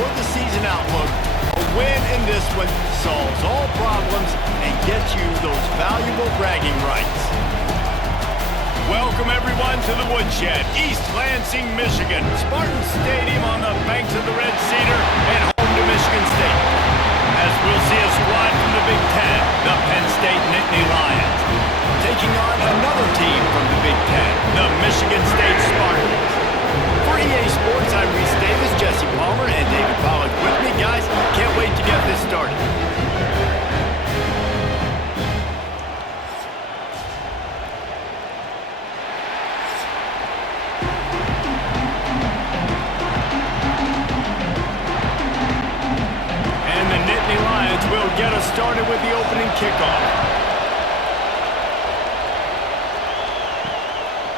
or the season outlook, a win in this one solves all problems and gets you those valuable bragging rights. Welcome, everyone, to the Woodshed, East Lansing, Michigan. Spartans Stadium on the banks of the Red Cedar and home to Michigan State. As we'll see a squad from the Big Ten, the Penn State Nittany Lions, taking on another team from the Big Ten, the Michigan State Spartans. For EA Sports, I'm Reese Davis, Jesse Palmer, and David Pollack with me. Guys, can't wait to get this started. And the Nittany Lions will get us started with the opening kickoff.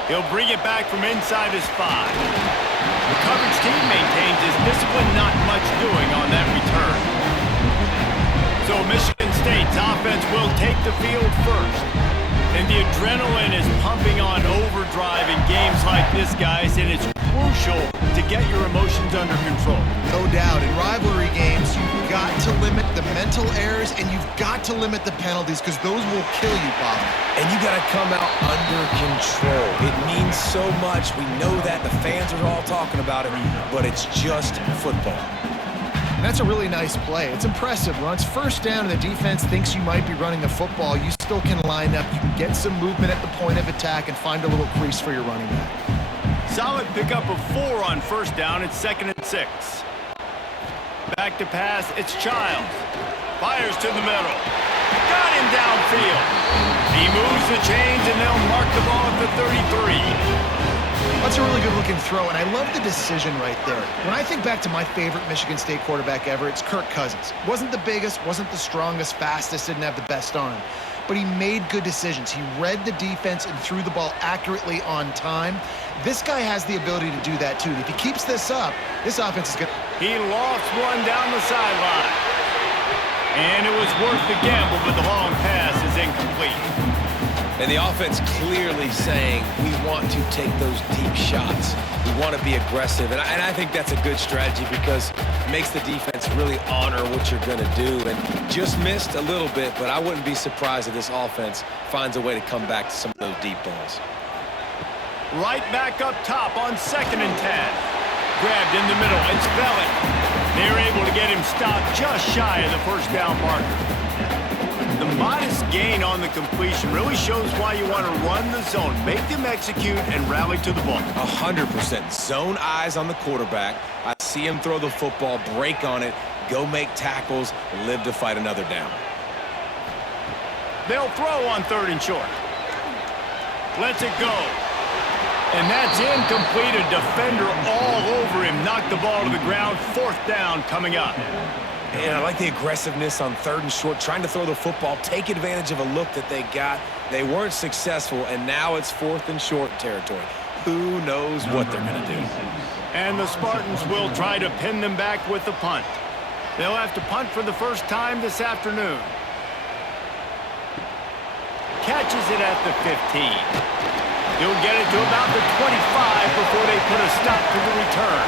He'll bring it back from inside his 5. The coverage team maintains his discipline, not much doing on that return. So Michigan State's offense will take the field first. And the adrenaline is pumping on overdrive in games like this, guys, and it's crucial to get your emotions under control. No doubt. In rivalry games, you've got to limit the mental errors and you've got to limit the penalties because those will kill you, Bob. And you got to come out under control. It means so much. We know that. The fans are all talking about it, but it's just football. That's a really nice play. It's impressive. Once first down and the defense thinks you might be running the football, you still can line up. You can get some movement at the point of attack and find a little crease for your running back. Solid pickup of 4 on first down. It's 2nd and 6. Back to pass. It's Childs. Fires to the middle. Got him downfield. He moves the chains, and they'll mark the ball at the 33. That's a really good-looking throw, and I love the decision right there. When I think back to my favorite Michigan State quarterback ever, it's Kirk Cousins. Wasn't the biggest, wasn't the strongest, fastest, didn't have the best arm. But he made good decisions. He read the defense and threw the ball accurately on time. This guy has the ability to do that, too. If he keeps this up, this offense is good. He lofts one down the sideline. And it was worth the gamble, but the long pass is incomplete. And the offense clearly saying, we want to take those deep shots. We want to be aggressive. And I think that's a good strategy because it makes the defense really honor what you're going to do. And just missed a little bit, but I wouldn't be surprised if this offense finds a way to come back to some of those deep balls. Right back up top on 2nd and 10. Grabbed in the middle. It's Bellick. They're able to get him stopped just shy of the first down marker. The modest gain on the completion really shows why you want to run the zone. Make them execute and rally to the ball. 100%. Zone eyes on the quarterback. I see him throw the football, break on it, go make tackles, live to fight another down. They'll throw on 3rd and short. Lets it go. And that's incomplete. A defender all over him. Knocked the ball to the ground. 4th down coming up. And I like the aggressiveness on 3rd and short, trying to throw the football, take advantage of a look that they got. They weren't successful, and now it's 4th and short territory. Who knows what they're going to do? And the Spartans will try to pin them back with the punt. They'll have to punt for the first time this afternoon. Catches it at the 15. He'll get it to about the 25 before they put a stop to the return.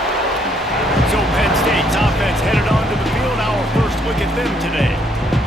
So Penn State's offense headed onto the field. Our first look at them today.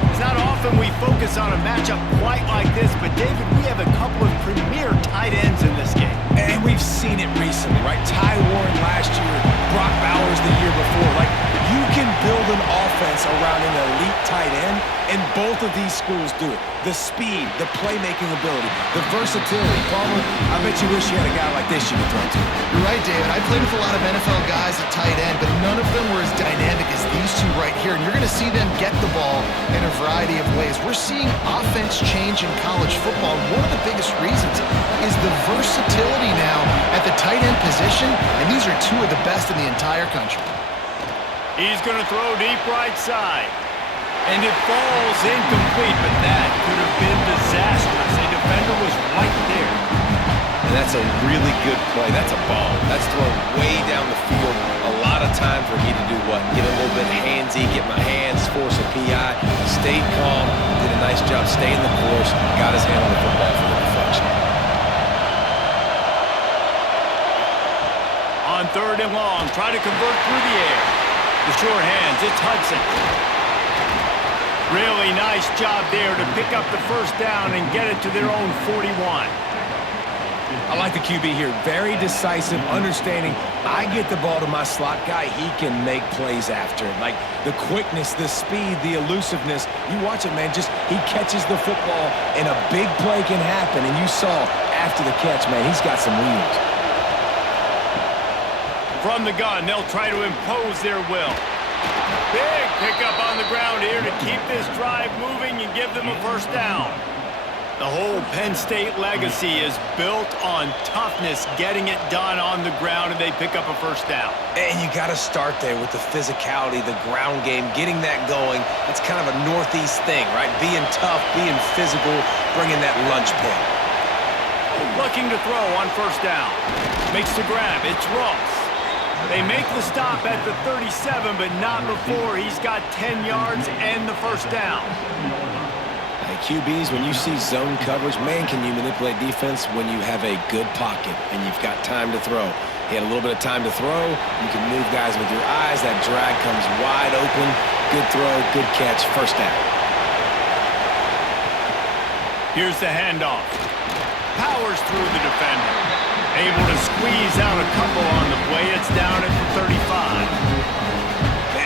It's not often we focus on a matchup quite like this, but David, we have a couple of premier tight ends in this game. And we've seen it recently, right? Ty Warren last year, Brock Bowers the year before. Like, you can build an offense around an elite tight end, and both of these schools do it. The speed, the playmaking ability, the versatility. Palmer, I bet you wish you had a guy like this you could throw to. You're right, David. I played with a lot of NFL guys at tight end, but none of them were as dynamic as these two right here. And you're going to see them get the ball in a variety of ways. We're seeing offense change in college football. One of the biggest reasons is the versatility now at the tight end position, and these are two of the best in the entire country. He's going to throw deep right side. And it falls incomplete, but that could have been disastrous. A defender was right there. And that's a really good play. That's a ball. That's thrown way down the field. A lot of time for me to do what? Get a little bit handsy, get my hands, force a PI, stayed calm, did a nice job staying the course, got his hand on the football for the deflection. On 3rd and long, try to convert through the air. The sure hands, it's Hudson. Really nice job there to pick up the first down and get it to their own 41. I like the QB here. Very decisive, understanding I get the ball to my slot guy, he can make plays after it. Like the quickness, the speed, the elusiveness. You watch it, man, just he catches the football and a big play can happen. And you saw after the catch, man, he's got some wheels. From the gun, they'll try to impose their will. Big pickup on the ground here to keep this drive moving and give them a first down. The whole Penn State legacy is built on toughness, getting it done on the ground, and they pick up a first down. And you got to start there with the physicality, the ground game, getting that going. That's kind of a Northeast thing, right? Being tough, being physical, bringing that lunch pin. Looking to throw on first down. Makes the grab. It's Ross. They make the stop at the 37, but not before he's got 10 yards and the first down. QBs, when you see zone coverage, man, can you manipulate defense when you have a good pocket and you've got time to throw. He had a little bit of time to throw. You can move guys with your eyes. That drag comes wide open. Good throw, good catch, first down. Here's the handoff. Powers through the defender. Able to squeeze out a couple on the play. It's down at the 35.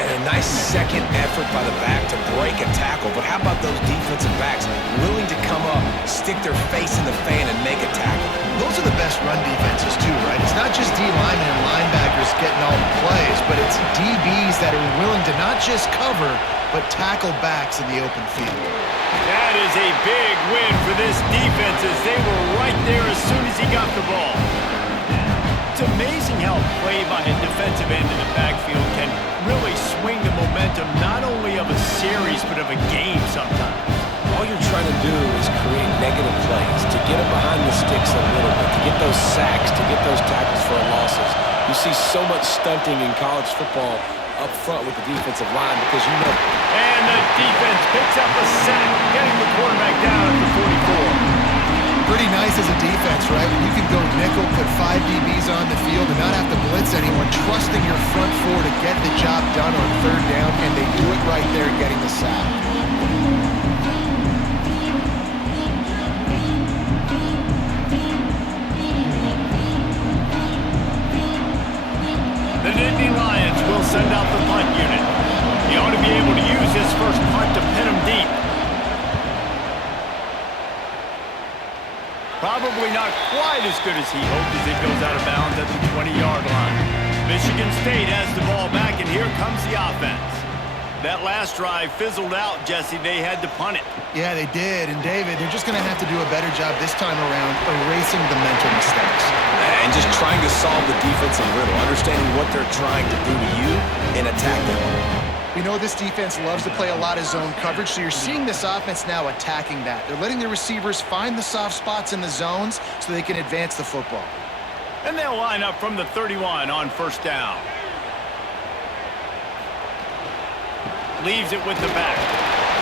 A nice second effort by the back to break a tackle. But how about those defensive backs willing to come up, stick their face in the fan, and make a tackle? Those are the best run defenses, too, right? It's not just D linemen and linebackers getting all the plays, but it's DBs that are willing to not just cover, but tackle backs in the open field. That is a big win for this defense as they were right there as soon as he got the ball. It's amazing how a play by a defensive end in the backfield can really swing the momentum not only of a series but of a game sometimes. All you're trying to do is create negative plays, to get them behind the sticks a little bit, to get those sacks, to get those tackles for losses. You see so much stunting in college football up front with the defensive line because you know. And the defense picks up a sack, getting the quarterback down at the 44. Pretty nice as a defense, right? When you can go nickel, put 5 DBs on the field and not have to blitz anyone, trusting your front four to get the job done on third down, and they do it right there getting the sack. The Nittany Lions will send out the punt unit. He ought to be able to use his first punt to pin him deep. Probably not quite as good as he hoped as it goes out of bounds at the 20-yard line. Michigan State has the ball back, and here comes the offense. That last drive fizzled out, Jesse. They had to punt it. Yeah, they did. And, David, they're just going to have to do a better job this time around erasing the mental mistakes. And just trying to solve the defensive riddle, understanding what they're trying to do to you and attack them. We know this defense loves to play a lot of zone coverage, so you're seeing this offense now attacking that. They're letting their receivers find the soft spots in the zones so they can advance the football. And they'll line up from the 31 on first down. Leaves it with the back.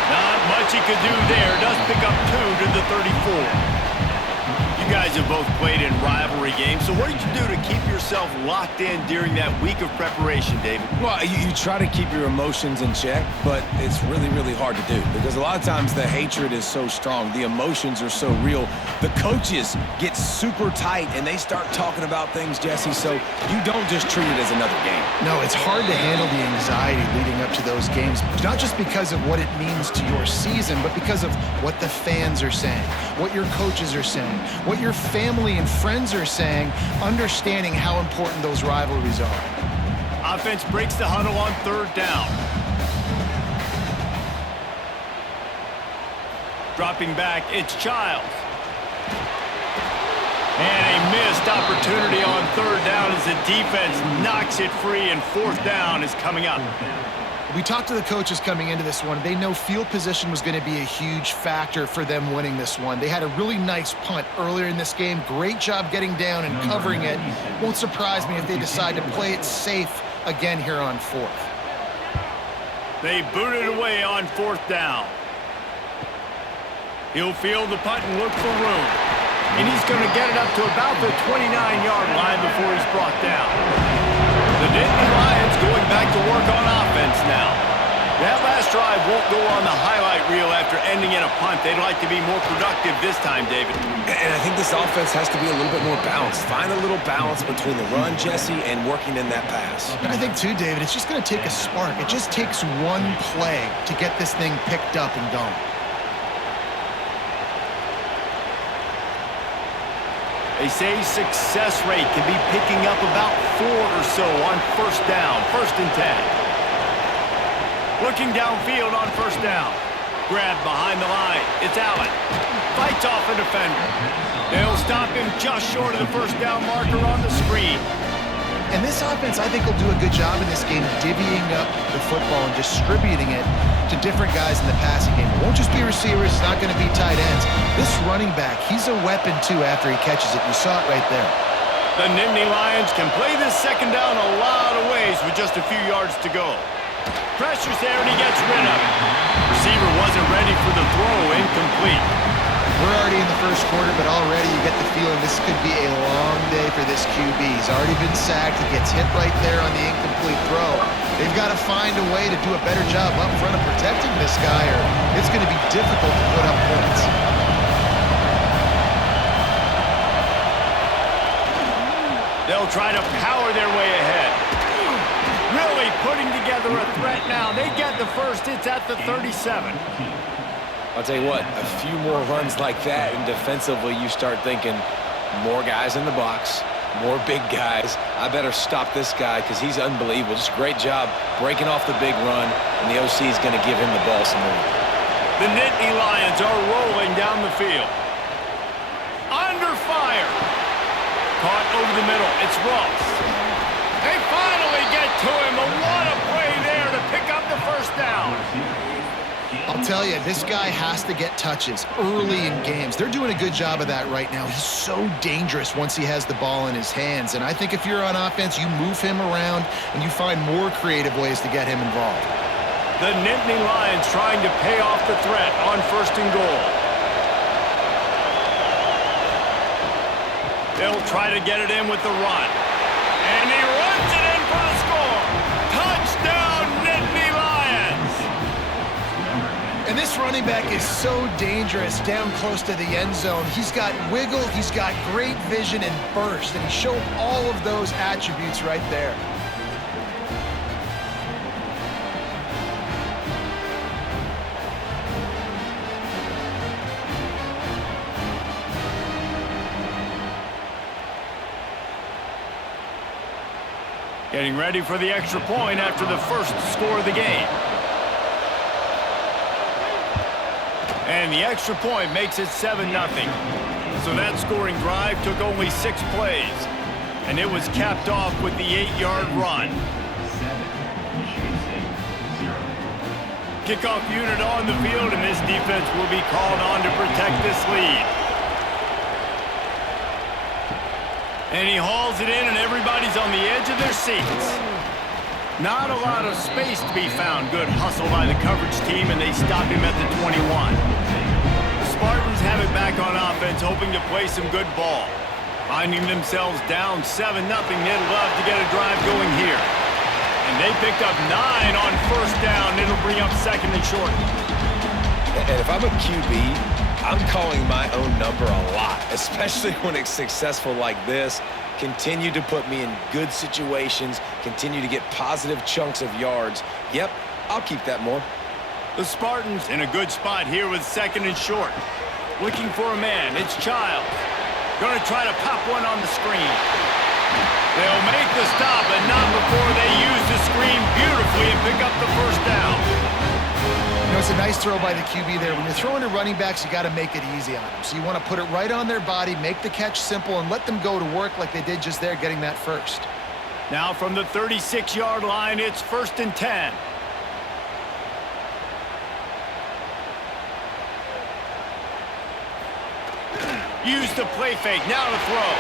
Not much he could do there. Does pick up 2 to the 34. You guys have both played in rivalry games, so what did you do to keep yourself locked in during that week of preparation, David? Well, you try to keep your emotions in check, but it's really, really hard to do because a lot of times the hatred is so strong. The emotions are so real. The coaches get super tight, and they start talking about things, Jesse, so you don't just treat it as another game. No, it's hard to handle the anxiety leading up to those games, not just because of what it means to your season, but because of what the fans are saying, what your coaches are saying, what your family and friends are saying, understanding how important those rivalries are. Offense breaks the huddle on third down. Dropping back, it's Childs. And a missed opportunity on third down as the defense knocks it free, and fourth down is coming up. We talked to the coaches coming into this one. They know field position was going to be a huge factor for them winning this one. They had a really nice punt earlier in this game. Great job getting down and covering it. Won't surprise me if they decide to play it safe again here on fourth. They boot it away on fourth down. He'll field the punt and look for room. And he's going to get it up to about the 29-yard line before he's brought down. The Nittany Lions going back to work on offense now. That last drive won't go on the highlight reel after ending in a punt. They'd like to be more productive this time, David. And I think this offense has to be a little bit more balanced. Find a little balance between the run, Jesse, and working in that pass. And I think, too, David, it's just going to take a spark. It just takes one play to get this thing picked up and going. They say success rate can be picking up about 4 or so on first down, 1st and 10. Looking downfield on first down. Grab behind the line. It's Allen. Fights off a defender. They'll stop him just short of the first down marker on the screen. And this offense, I think, will do a good job in this game divvying up the football and distributing it to different guys in the passing game. It won't just be receivers. It's not going to be tight ends. This running back, he's a weapon, too, after he catches it. You saw it right there. The Nittany Lions can play this second down a lot of ways with just a few yards to go. Pressure's there, and he gets rid of it. Receiver wasn't ready for the throw, incomplete. We're already in the first quarter, but already you get the feeling this could be a long day for this QB. He's already been sacked. He gets hit right there on the incomplete throw. They've got to find a way to do a better job up front of protecting this guy, or it's going to be difficult to put up points. They'll try to power their way ahead. Really putting together a threat now. They get the first. It's at the 37. I'll tell you what, a few more runs like that, and defensively you start thinking more guys in the box, more big guys. I better stop this guy because he's unbelievable. Just a great job breaking off the big run, and the OC is going to give him the ball some more. The Nittany Lions are rolling down the field. Under fire. Caught over the middle. It's Ross. They finally get to him, but what a play there to pick up the first down. I'll tell you, this guy has to get touches early in games. They're doing a good job of that right now. He's so dangerous once he has the ball in his hands. And I think if you're on offense, you move him around and you find more creative ways to get him involved. The Nittany Lions trying to pay off the threat on 1st and goal. They'll try to get it in with the run. And he runs it in for the score. Touchdown, Nittany Lions. And this running back is so dangerous down close to the end zone. He's got wiggle, he's got great vision and burst, and he showed all of those attributes right there. Getting ready for the extra point after the first score of the game. And the extra point makes it 7-0. So that scoring drive took only 6 plays. And it was capped off with the 8-yard run. Kickoff unit on the field, and this defense will be called on to protect this lead. And he hauls it in, and everybody's on the edge of their seats. Not a lot of space to be found. Good hustle by the coverage team, and they stop him at the 21. The Spartans have it back on offense, hoping to play some good ball. Finding themselves down 7-0, they'd love to get a drive going here. And they picked up 9 on first down. It'll bring up 2nd and short. And if I'm a QB, I'm calling my own number a lot, especially when it's successful like this. Continue to put me in good situations, continue to get positive chunks of yards. Yep, I'll keep that more. The Spartans in a good spot here with 2nd and short. Looking for a man, it's Childs. Going to try to pop one on the screen. They'll make the stop, but not before they use the screen beautifully and pick up the first down. You know, it's a nice throw by the QB there. When you're throwing to running backs, you got to make it easy on them. So you want to put it right on their body, make the catch simple, and let them go to work like they did just there, getting that first. Now from the 36-yard line, it's 1st and 10. Use the play fake, now to throw.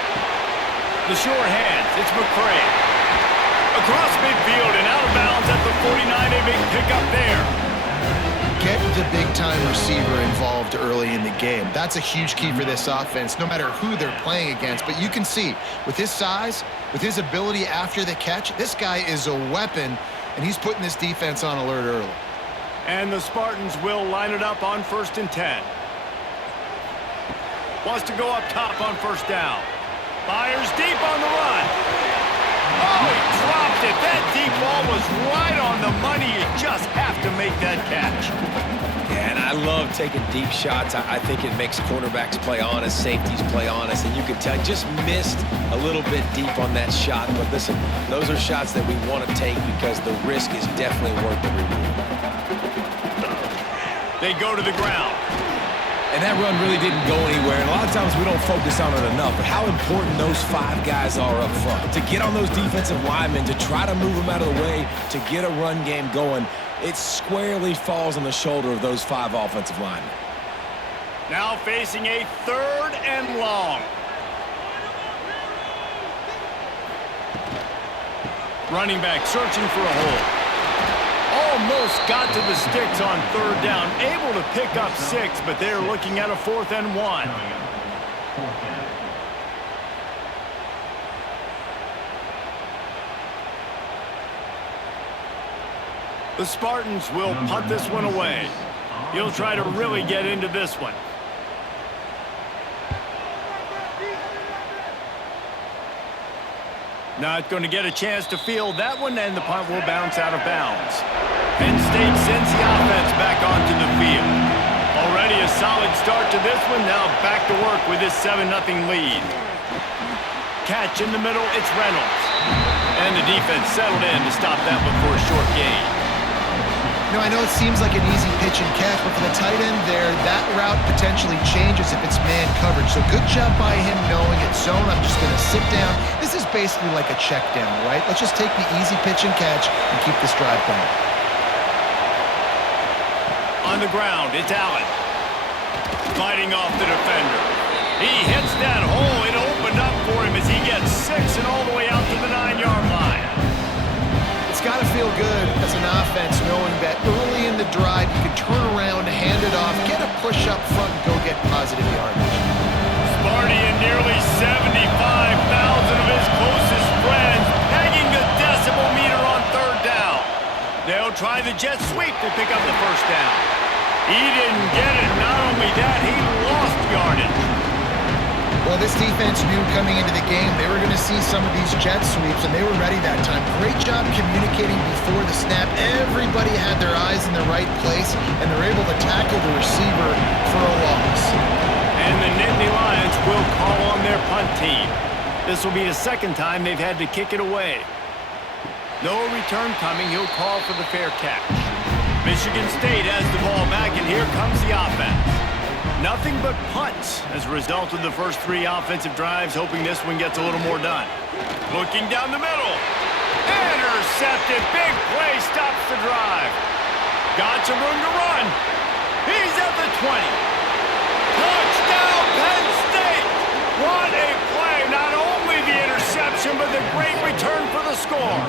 The short hands, it's McCray. Across midfield and out of bounds at the 49, a big pickup there. Get the big-time receiver involved early in the game. That's a huge key for this offense, no matter who they're playing against. But you can see, with his size, with his ability after the catch, this guy is a weapon, and he's putting this defense on alert early. And the Spartans will line it up on 1st and 10. Wants to go up top on 1st down. Fires deep on the run. Oh, he dropped it. That deep ball was right on the money. You just have to make that catch. Yeah, and I love taking deep shots. I think it makes cornerbacks play honest, safeties play honest, and you can tell just missed a little bit deep on that shot. But listen, those are shots that we want to take because the risk is definitely worth the reward. They go to the ground. And that run really didn't go anywhere. And a lot of times we don't focus on it enough. But how important those 5 guys are up front. To get on those defensive linemen, to try to move them out of the way, to get a run game going, it squarely falls on the shoulder of those 5 offensive linemen. Now facing a 3rd and long. Running back searching for a hole. Almost got to the sticks on 3rd down. Able to pick up 6, but they're looking at a 4th and 1. The Spartans will punt this one away. He'll try to really get into this one. Not going to get a chance to field that one, and the punt will bounce out of bounds. Penn State sends the offense back onto the field. Already a solid start to this one. Now back to work with this 7-0 lead. Catch in the middle, it's Reynolds. And the defense settled in to stop that before a short gain. You know, I know it seems like an easy pitch and catch, but for the tight end there, that route potentially changes if it's man coverage. So good job by him knowing it's zone. I'm just going to sit down. This is basically like a check down, right? Let's just take the easy pitch and catch and keep this drive going. On the ground, it's Allen. Fighting off the defender. He hits that hole. It opened up for him as he gets 6 and all the way out to the 9-yard line. It's got to feel good as an offense knowing that early in the drive you can turn around, hand it off, get a push up front, and go get positive yardage. Sparty and nearly 75,000 of his closest friends pegging the decibel meter on 3rd down. They'll try the jet sweep to pick up the 1st down. He didn't get it. Not only that, he lost yardage. Well, this defense knew coming into the game they were going to see some of these jet sweeps, and they were ready that time. Great job communicating before the snap. Everybody had their eyes in the right place, and they're able to tackle the receiver for a loss. And the Nittany Lions will call on their punt team. This will be the 2nd time they've had to kick it away. No return coming. He'll call for the fair catch. Michigan State has the ball back, and here comes the offense. Nothing but punts as a result of the first 3 offensive drives, hoping this one gets a little more done. Looking down the middle. Intercepted. Big play stops the drive. Got some room to run. He's at the 20. Touchdown, Penn State. What a play. Not only the interception, but the great return for the score.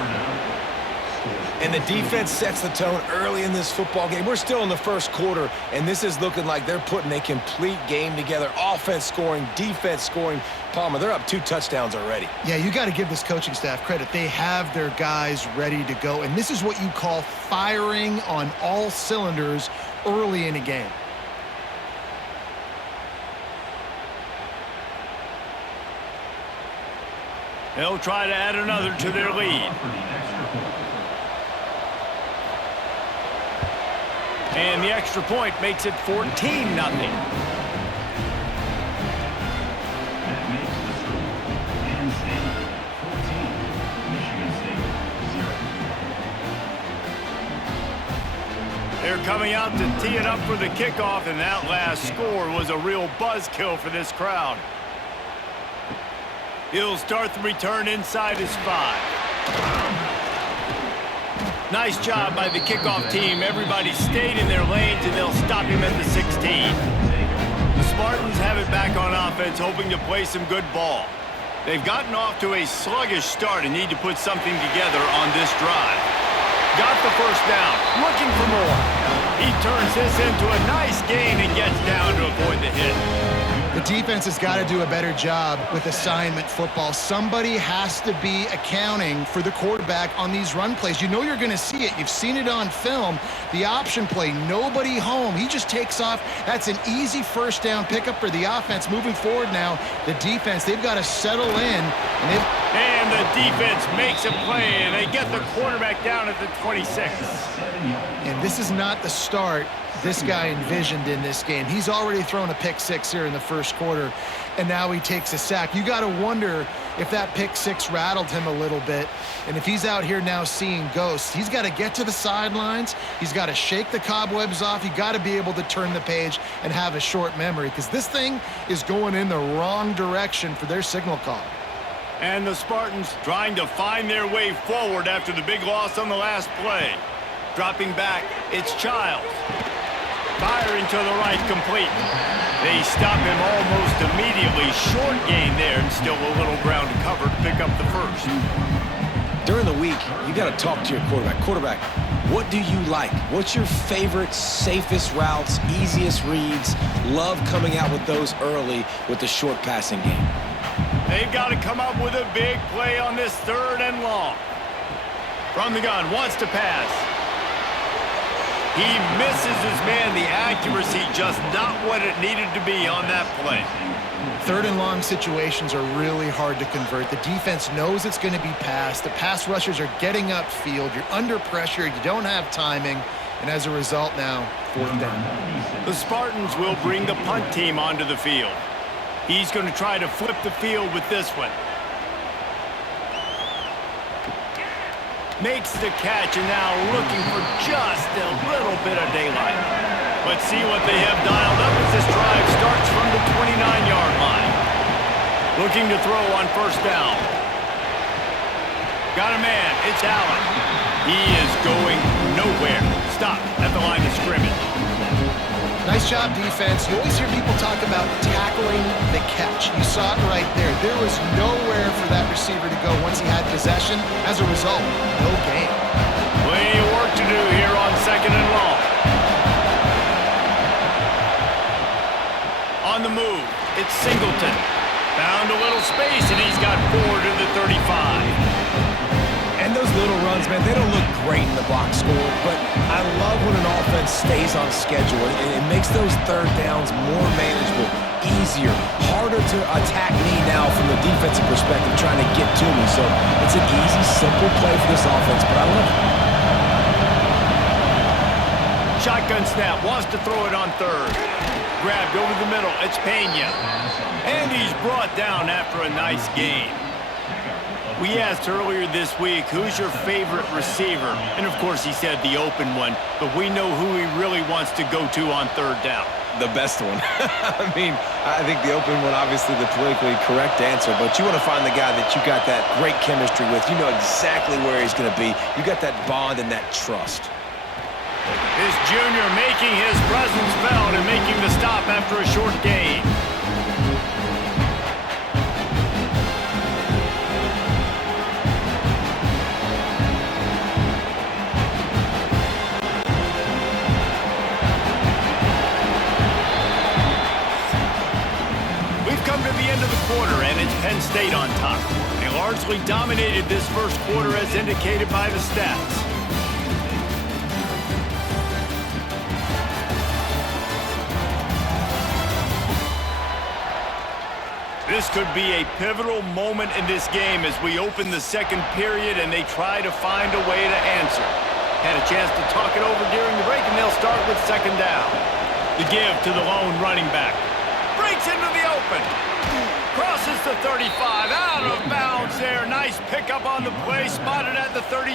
And the defense sets the tone early in this football game. We're still in the 1st quarter, and this is looking like they're putting a complete game together. Offense scoring, defense scoring. Palmer, they're up 2 touchdowns already. Yeah, you got to give this coaching staff credit. They have their guys ready to go, and this is what you call firing on all cylinders early in a game. They'll try to add another to their lead. And the extra point makes it 14-0. They're coming out to tee it up for the kickoff, and that last score was a real buzzkill for this crowd. He'll start the return inside his 5. Nice job by the kickoff team. Everybody stayed in their lanes, and they'll stop him at the 16. The Spartans have it back on offense, hoping to play some good ball. They've gotten off to a sluggish start and need to put something together on this drive. Got the first down, looking for more. He turns this into a nice gain and gets down to avoid the hit. The defense has got to do a better job with assignment football. Somebody has to be accounting for the quarterback on these run plays. You know you're going to see it. You've seen it on film. The option play, nobody home. He just takes off. That's an easy first down pickup for the offense. Moving forward now, the defense, they've got to settle in. And the defense makes a play, and they get the quarterback down at the 26. And this is not the start this guy envisioned in this game. He's already thrown a pick six here in the first quarter, and now he takes a sack. You got to wonder if that pick six rattled him a little bit, and if he's out here now seeing ghosts. He's got to get to the sidelines. He's got to shake the cobwebs off. You got to be able to turn the page and have a short memory, because this thing is going in the wrong direction for their signal call. And the Spartans trying to find their way forward after the big loss on the last play. Dropping back, it's Childs. Firing to the right, complete. They stop him almost immediately. Short gain there, and still a little ground to cover to pick up the first. During the week, you got to talk to your quarterback. Quarterback, what do you like? What's your favorite, safest routes, easiest reads? Love coming out with those early with the short passing game. They've got to come up with a big play on this 3rd and long. From the gun, wants to pass. He misses his man. The accuracy just not what it needed to be on that play. 3rd and long situations are really hard to convert. The defense knows it's going to be passed. The pass rushers are getting upfield. You're under pressure. You don't have timing. And as a result now, 4th down. The Spartans will bring the punt team onto the field. He's going to try to flip the field with this one. Makes the catch, and now looking for just a little bit of daylight. Let's see what they have dialed up as this drive starts from the 29-yard line. Looking to throw on 1st down. Got a man. It's Allen. He is going nowhere. Stop at the line of scrimmage. Nice job, defense. You always hear people talk about tackling the catch. You saw it right there. There was nowhere for that receiver to go once he had possession. As a result, no gain. Plenty of work to do here on 2nd and long. On the move, it's Singleton. Found a little space, and he's got 4 to the 35. And those little runs, man, they don't look great in the box score, but I love when an offense stays on schedule, and it makes those 3rd downs more manageable, easier, harder to attack me now from the defensive perspective, trying to get to me. So it's an easy, simple play for this offense, but I love it. Shotgun snap, wants to throw it on 3rd. Grabbed over the middle, it's Pena. And he's brought down after a nice gain. We asked earlier this week, who's your favorite receiver? And of course he said the open one, but we know who he really wants to go to on 3rd down. The best one. I mean, I think the open one, obviously the politically correct answer, but you want to find the guy that you got that great chemistry with. You know exactly where he's going to be. You got that bond and that trust. This junior making his presence felt and making the stop after a short gain. End of the quarter, and it's Penn State on top. They largely dominated this first quarter as indicated by the stats. This could be a pivotal moment in this game as we open the 2nd period and they try to find a way to answer. Had a chance to talk it over during the break, and they'll start with 2nd down. The give to the lone running back. Breaks into the open. Crosses the 35, out of bounds there. Nice pickup on the play, spotted at the 32.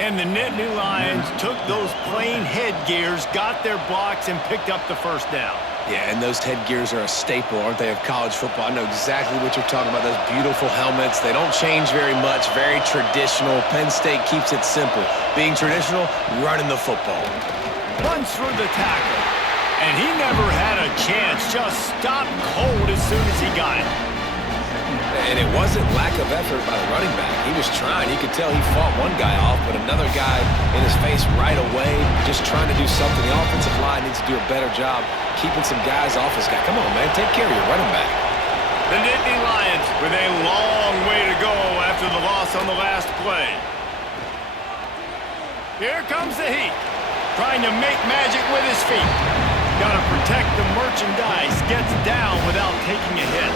And the Nittany Lions took those plain headgears, got their blocks, and picked up the 1st down. Yeah, and those headgears are a staple, aren't they, of college football? I know exactly what you're talking about, those beautiful helmets. They don't change very much, very traditional. Penn State keeps it simple. Being traditional, running the football. Runs through the tackle. And he never had a chance, just stopped cold as soon as he got it. And it wasn't lack of effort by the running back. He was trying. You could tell he fought one guy off, but another guy in his face right away, just trying to do something. The offensive line needs to do a better job keeping some guys off his guy. Come on, man. Take care of your running back. The Nittany Lions with a long way to go after the loss on the last play. Here comes the heat. Trying to make magic with his feet. Got to protect the merchandise. Gets down without taking a hit.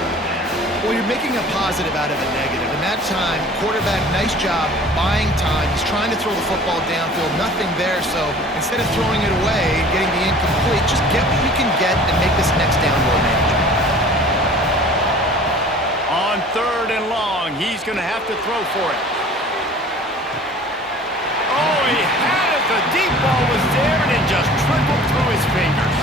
Well, you're making a positive out of a negative. In that time, quarterback, nice job, buying time. He's trying to throw the football downfield. Nothing there, so instead of throwing it away and getting the incomplete, just get what you can get and make this next down more manageable. On 3rd and long, he's going to have to throw for it. Oh, he had it. The deep ball was there, and it just trickled through his fingers.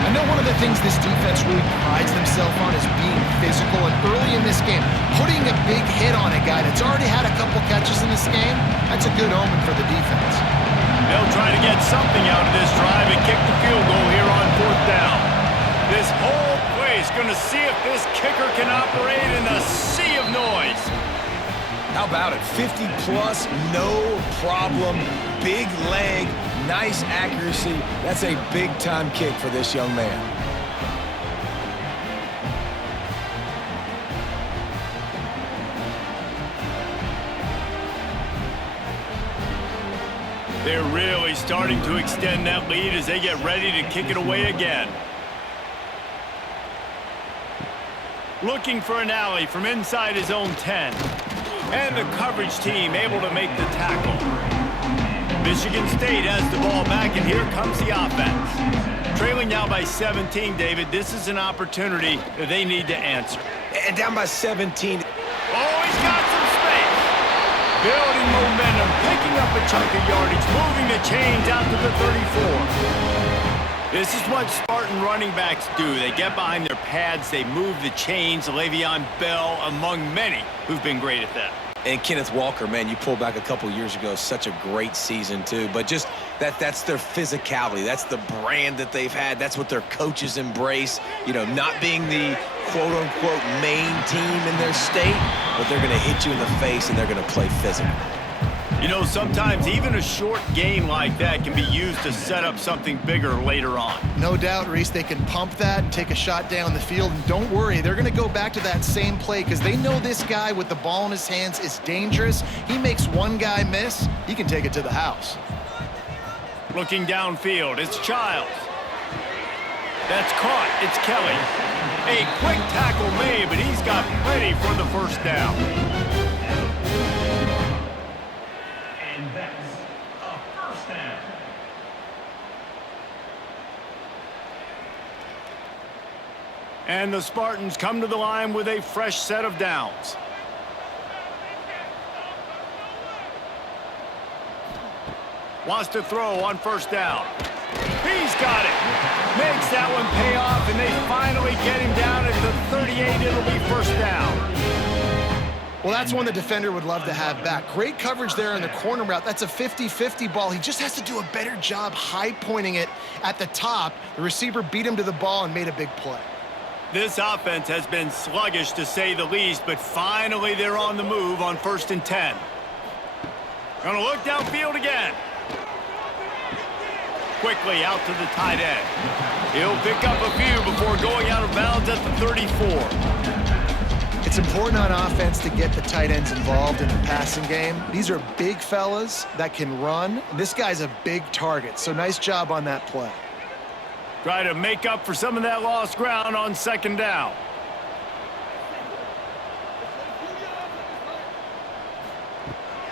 I know one of the things this defense really prides themselves on is being physical, and early in this game, putting a big hit on a guy that's already had a couple catches in this game, that's a good omen for the defense. They'll try to get something out of this drive and kick the field goal here on 4th down. This whole place going to see if this kicker can operate in a sea of noise. How about it? 50-plus, no problem. Big leg, nice accuracy. That's a big-time kick for this young man. They're really starting to extend that lead as they get ready to kick it away again. Looking for an alley from inside his own 10. And the coverage team able to make the tackle. Michigan State has the ball back, and here comes the offense. Trailing now by 17, David. This is an opportunity that they need to answer. And down by 17. Oh, he's got some space. Building momentum, picking up a chunk of yardage, moving the chains out to the 34. This is what Spartan running backs do. They get behind their pads, they move the chains. Le'Veon Bell among many who've been great at that. And Kenneth Walker, man, you pulled back a couple years ago, such a great season too. But just that's their physicality. That's the brand that they've had. That's what their coaches embrace. You know, not being the quote-unquote main team in their state, but they're going to hit you in the face and they're going to play physical. You know, sometimes even a short gain like that can be used to set up something bigger later on. No doubt, Reese, they can pump that and take a shot down the field. And don't worry, they're going to go back to that same play because they know this guy with the ball in his hands is dangerous. He makes one guy miss, he can take it to the house. Looking downfield, it's Childs. That's caught, it's Kelly. A quick tackle made, but he's got plenty for the first down. And the Spartans come to the line with a fresh set of downs. Wants to throw on first down. He's got it. Makes that one pay off, and they finally get him down at the 38. It'll be first down. Well, that's one the defender would love to have back. Great coverage there in the corner route. That's a 50-50 ball. He just has to do a better job high-pointing it at the top. The receiver beat him to the ball and made a big play. This offense has been sluggish, to say the least, but finally they're on the move on 1st and 10. Gonna look downfield again. Quickly out to the tight end. He'll pick up a few before going out of bounds at the 34. It's important on offense to get the tight ends involved in the passing game. These are big fellas that can run. This guy's a big target, so nice job on that play. Try to make up for some of that lost ground on 2nd down.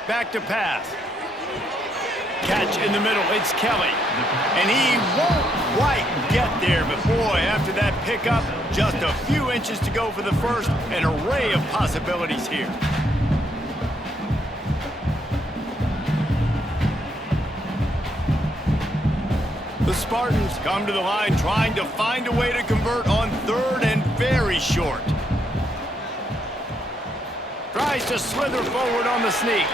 Back to pass. Catch in the middle, it's Kelly. And he won't quite get there, but boy, after that pickup, just a few inches to go for the first. An array of possibilities here. The Spartans come to the line trying to find a way to convert on 3rd and very short. Tries to slither forward on the sneak.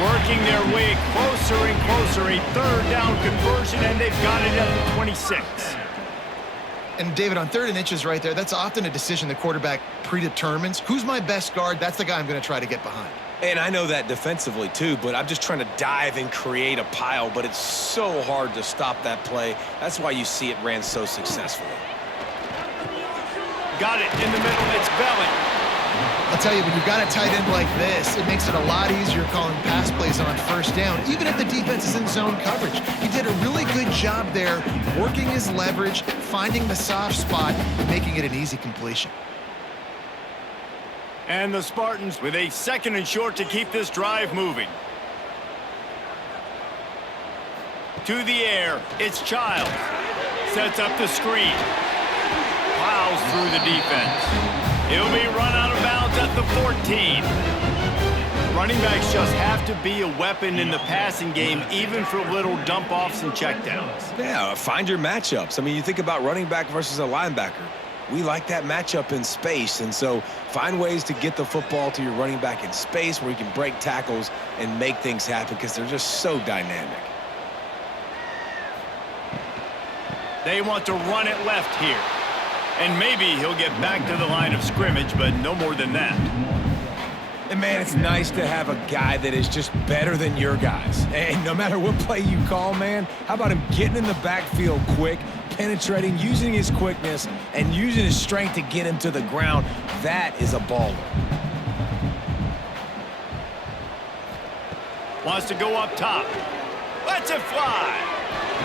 Working their way closer and closer. A 3rd down conversion, and they've got it at the 26. And David, on 3rd and inches right there, that's often a decision the quarterback predetermines. Who's my best guard? That's the guy I'm going to try to get behind. And I know that defensively too, but I'm just trying to dive and create a pile, but it's so hard to stop that play. That's why you see it ran so successfully. Got it in the middle. It's Belly. I'll tell you, when you've got a tight end like this, it makes it a lot easier calling pass plays on 1st down, even if the defense is in zone coverage. He did a really good job there, working his leverage, finding the soft spot, and making it an easy completion. And the Spartans with a 2nd and short to keep this drive moving. To the air, it's Childs. Sets up the screen. Plows through the defense. He'll be run out of bounds at the 14. Running backs just have to be a weapon in the passing game, even for little dump-offs and checkdowns. Yeah, find your matchups. I mean, you think about running back versus a linebacker. We like that matchup in space, and so find ways to get the football to your running back in space where you can break tackles and make things happen because they're just so dynamic. They want to run it left here. And maybe he'll get back to the line of scrimmage, but no more than that. And, man, it's nice to have a guy that is just better than your guys. And no matter what play you call, man, how about him getting in the backfield quick, penetrating, using his quickness, and using his strength to get him to the ground? That is a baller. Wants to go up top. Lets it fly.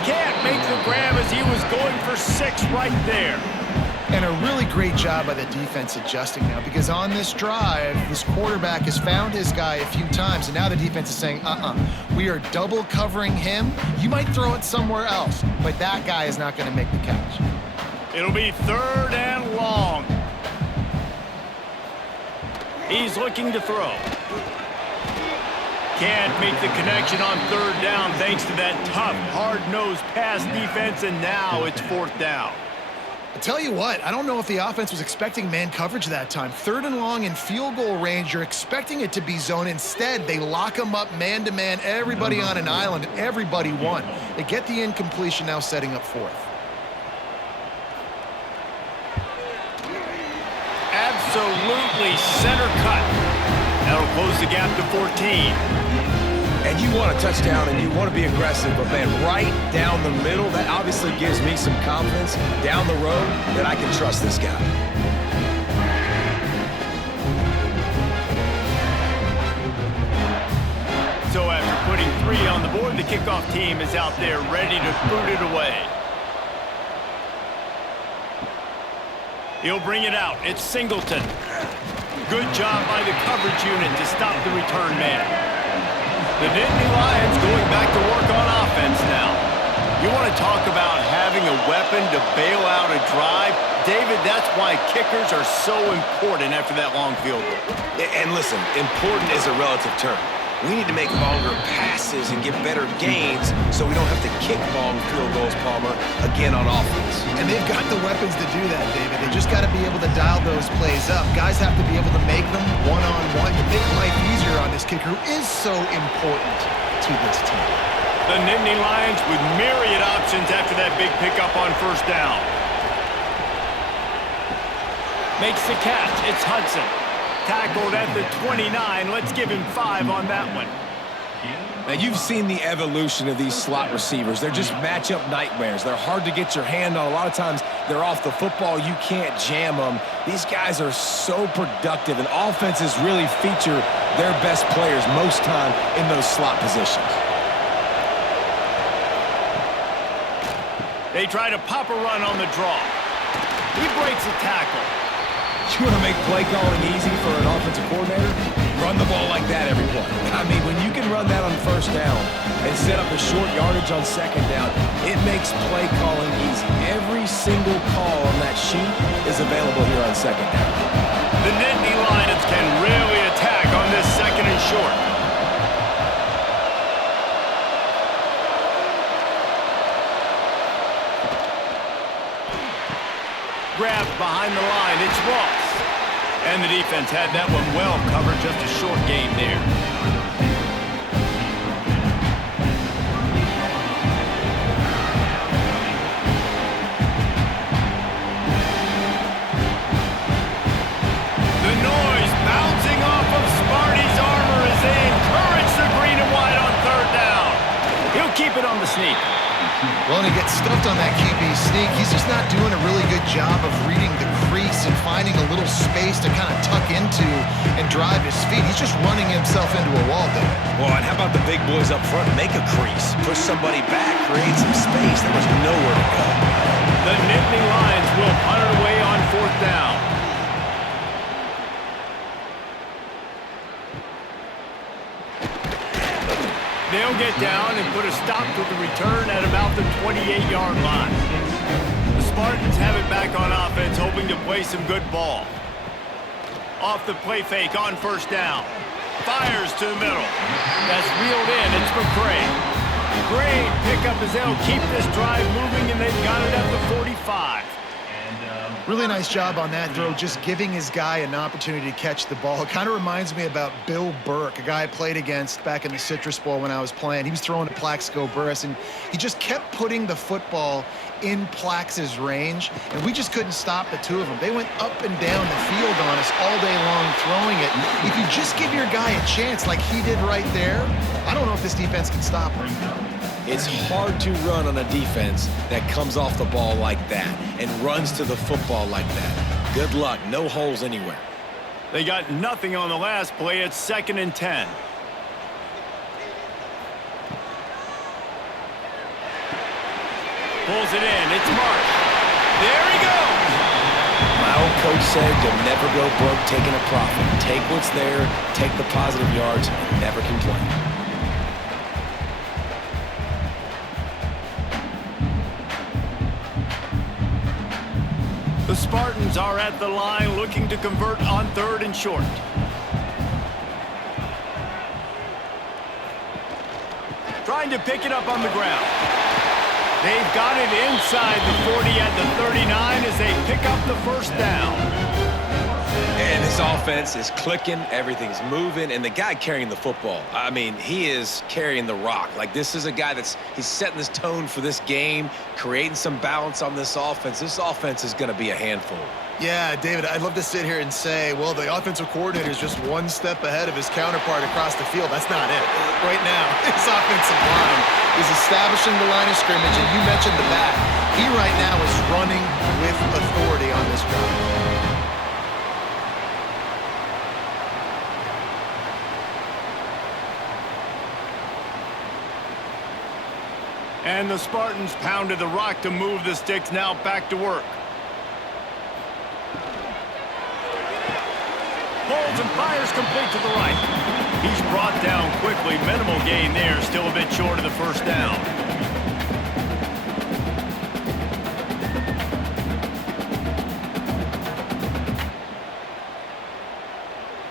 Can't make the grab as he was going for 6 right there. And a really great job by the defense adjusting now, because on this drive, this quarterback has found his guy a few times, and now the defense is saying, we are double covering him. You might throw it somewhere else, but that guy is not going to make the catch. It'll be 3rd and long. He's looking to throw. Can't make the connection on 3rd down thanks to that tough, hard-nosed pass defense, and now it's 4th down. I tell you what, I don't know if the offense was expecting man coverage that time. 3rd and long in field goal range, you're expecting it to be zone. Instead, they lock him up man-to-man, everybody on an island, and everybody won. They get the incompletion, now setting up 4th. Absolutely center cut. That'll close the gap to 14. And you want a touchdown and you want to be aggressive, but, man, right down the middle, that obviously gives me some confidence down the road that I can trust this guy. So after putting 3 on the board, the kickoff team is out there ready to boot it away. He'll bring it out. It's Singleton. Good job by the coverage unit to stop the return man. The Nittany Lions going back to work on offense now. You want to talk about having a weapon to bail out a drive? David, that's why kickers are so important after that long field goal. And listen, important is a relative term. We need to make longer passes and get better gains so we don't have to kick long field goals, Palmer, again on offense. And they've got the weapons to do that, David. They just got to be able to dial those plays up. Guys have to be able to make them one-on-one to make life easier on this kicker, who is so important to this team. The Nittany Lions with myriad options after that big pickup on 1st down. Makes the catch. It's Hudson. Tackled at the 29. Let's give him 5 on that one. Now, you've seen the evolution of these slot receivers. They're just matchup nightmares. They're hard to get your hand on. A lot of times, they're off the football. You can't jam them. These guys are so productive, and offenses really feature their best players most time in those slot positions. They try to pop a run on the draw. He breaks a tackle. You want to make play calling easy for an offensive coordinator? Run the ball like that every play. I mean, when you can run that on 1st down and set up a short yardage on 2nd down, it makes play calling easy. Every single call on that sheet is available here on 2nd down. The Nittany Lions can really attack on this 2nd and short. Grabbed behind the line, it's Ross. And the defense had that one well covered, just a short gain there. keep it on the sneak. Well, and he gets stuffed on that QB sneak. He's just not doing a really good job of reading the crease and finding a little space to kind of tuck into and drive his feet. He's just running himself into a wall there. Well, and how about the big boys up front? Make a crease, push somebody back, create some space. There was nowhere to go. The Nittany Lions will punt it away on 4th down. They'll get down and put a stop to the return at about the 28-yard line. The Spartans have it back on offense, hoping to play some good ball. Off the play fake on 1st down. Fires to the middle. That's reeled in. It's McCray. Great pickup as they'll keep this drive moving, and they've got it at the 45. Really nice job on that throw, just giving his guy an opportunity to catch the ball. It kind of reminds me about Bill Burke, a guy I played against back in the Citrus Bowl when I was playing. He was throwing to Plaxico Burress, and he just kept putting the football in Plax's range, and we just couldn't stop the two of them. They went up and down the field on us all day long throwing it. If you just give your guy a chance like he did right there, I don't know if this defense can stop him. It's hard to run on a defense that comes off the ball like that and runs to the football like that. Good luck. No holes anywhere. They got nothing on the last play. It's 2nd and 10. Pulls it in. It's Marsh. There he goes. My old coach said you'll never go broke taking a profit. Take what's there, take the positive yards, and never complain. The Spartans are at the line looking to convert on 3rd and short. Trying to pick it up on the ground. They've got it inside the 40 at the 39 as they pick up the 1st down. And this offense is clicking, everything's moving, and the guy carrying the football, I mean, he is carrying the rock. Like, this is a guy he's setting this tone for this game, creating some balance on this offense. This offense is going to be a handful. Yeah, David, I'd love to sit here and say, well, the offensive coordinator is just one step ahead of his counterpart across the field. That's not it. Right now, his offensive line is establishing the line of scrimmage, and you mentioned the back. He right now is running with authority on this drive. And the Spartans pounded the rock to move the sticks, now back to work. Pulls and fires complete to the right. He's brought down quickly. Minimal gain there, still a bit short of the 1st down.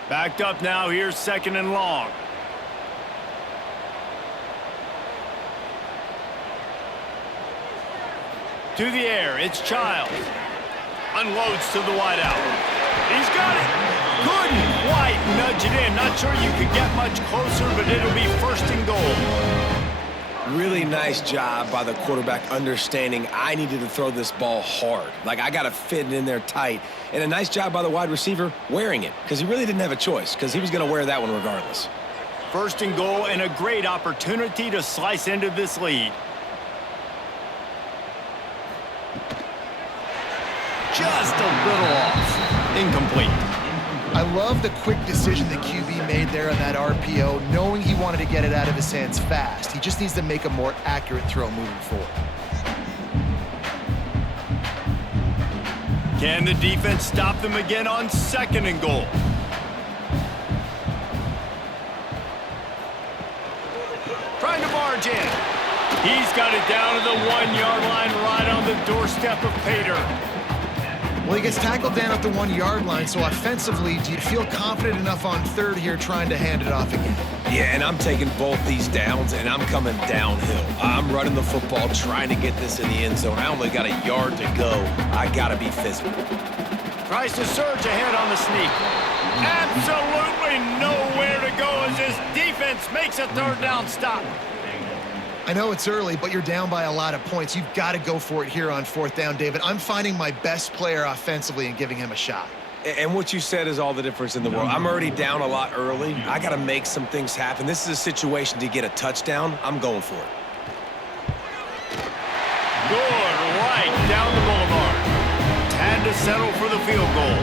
Backed up now, here's 2nd and long. To the air, it's Childs. Unloads to the wideout. He's got it. Couldn't quite nudge it in. Not sure you could get much closer, but it'll be 1st and goal. Really nice job by the quarterback understanding I needed to throw this ball hard. Like, I got to fit it in there tight. And a nice job by the wide receiver wearing it, because he really didn't have a choice, because he was going to wear that one regardless. 1st and goal, and a great opportunity to slice into this lead. Just a little off. Incomplete. I love the quick decision the QB made there on that RPO, knowing he wanted to get it out of his hands fast. He just needs to make a more accurate throw moving forward. Can the defense stop them again on 2nd and goal? Trying to barge in. He's got it down to the 1-yard line, right on the doorstep of Pater. Well, he gets tackled down at the 1-yard line, so offensively, do you feel confident enough on 3rd here trying to hand it off again? Yeah, and I'm taking both these downs, and I'm coming downhill. I'm running the football, trying to get this in the end zone. I only got a yard to go. I got to be physical. Tries to surge ahead on the sneak. Absolutely nowhere to go as this defense makes a 3rd down stop. I know it's early, but you're down by a lot of points. You've got to go for it here on 4th down, David. I'm finding my best player offensively and giving him a shot. And what you said is all the difference in the world. I'm already down a lot early. I got to make some things happen. This is a situation to get a touchdown. I'm going for it. Good, right down the boulevard. Had to settle for the field goal.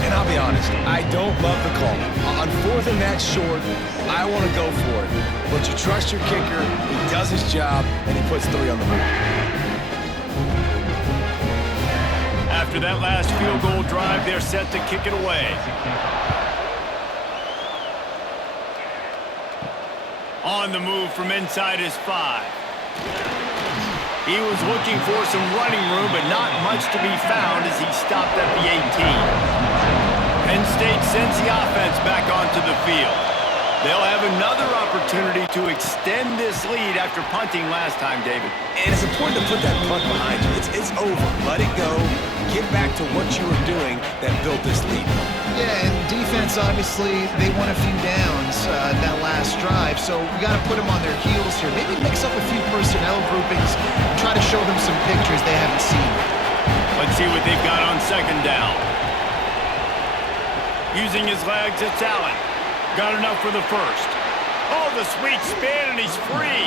And I'll be honest, I don't love the call. On 4th and that short, I want to go for it. But you trust your kicker, he does his job, and he puts 3 on the board. After that last field goal drive, they're set to kick it away. On the move from inside his 5. He was looking for some running room, but not much to be found as he stopped at the 18. Penn State sends the offense back onto the field. They'll have another opportunity to extend this lead after punting last time, David. And it's important to put that punt behind you. It's over. Let it go. Get back to what you were doing that built this lead. Yeah, and defense, obviously, they won a few downs that last drive, so we got to put them on their heels here. Maybe mix up a few personnel groupings and try to show them some pictures they haven't seen. Let's see what they've got on 2nd down. Using his legs, it's Allen. Got enough for the 1st. Oh, the sweet spin, and he's free.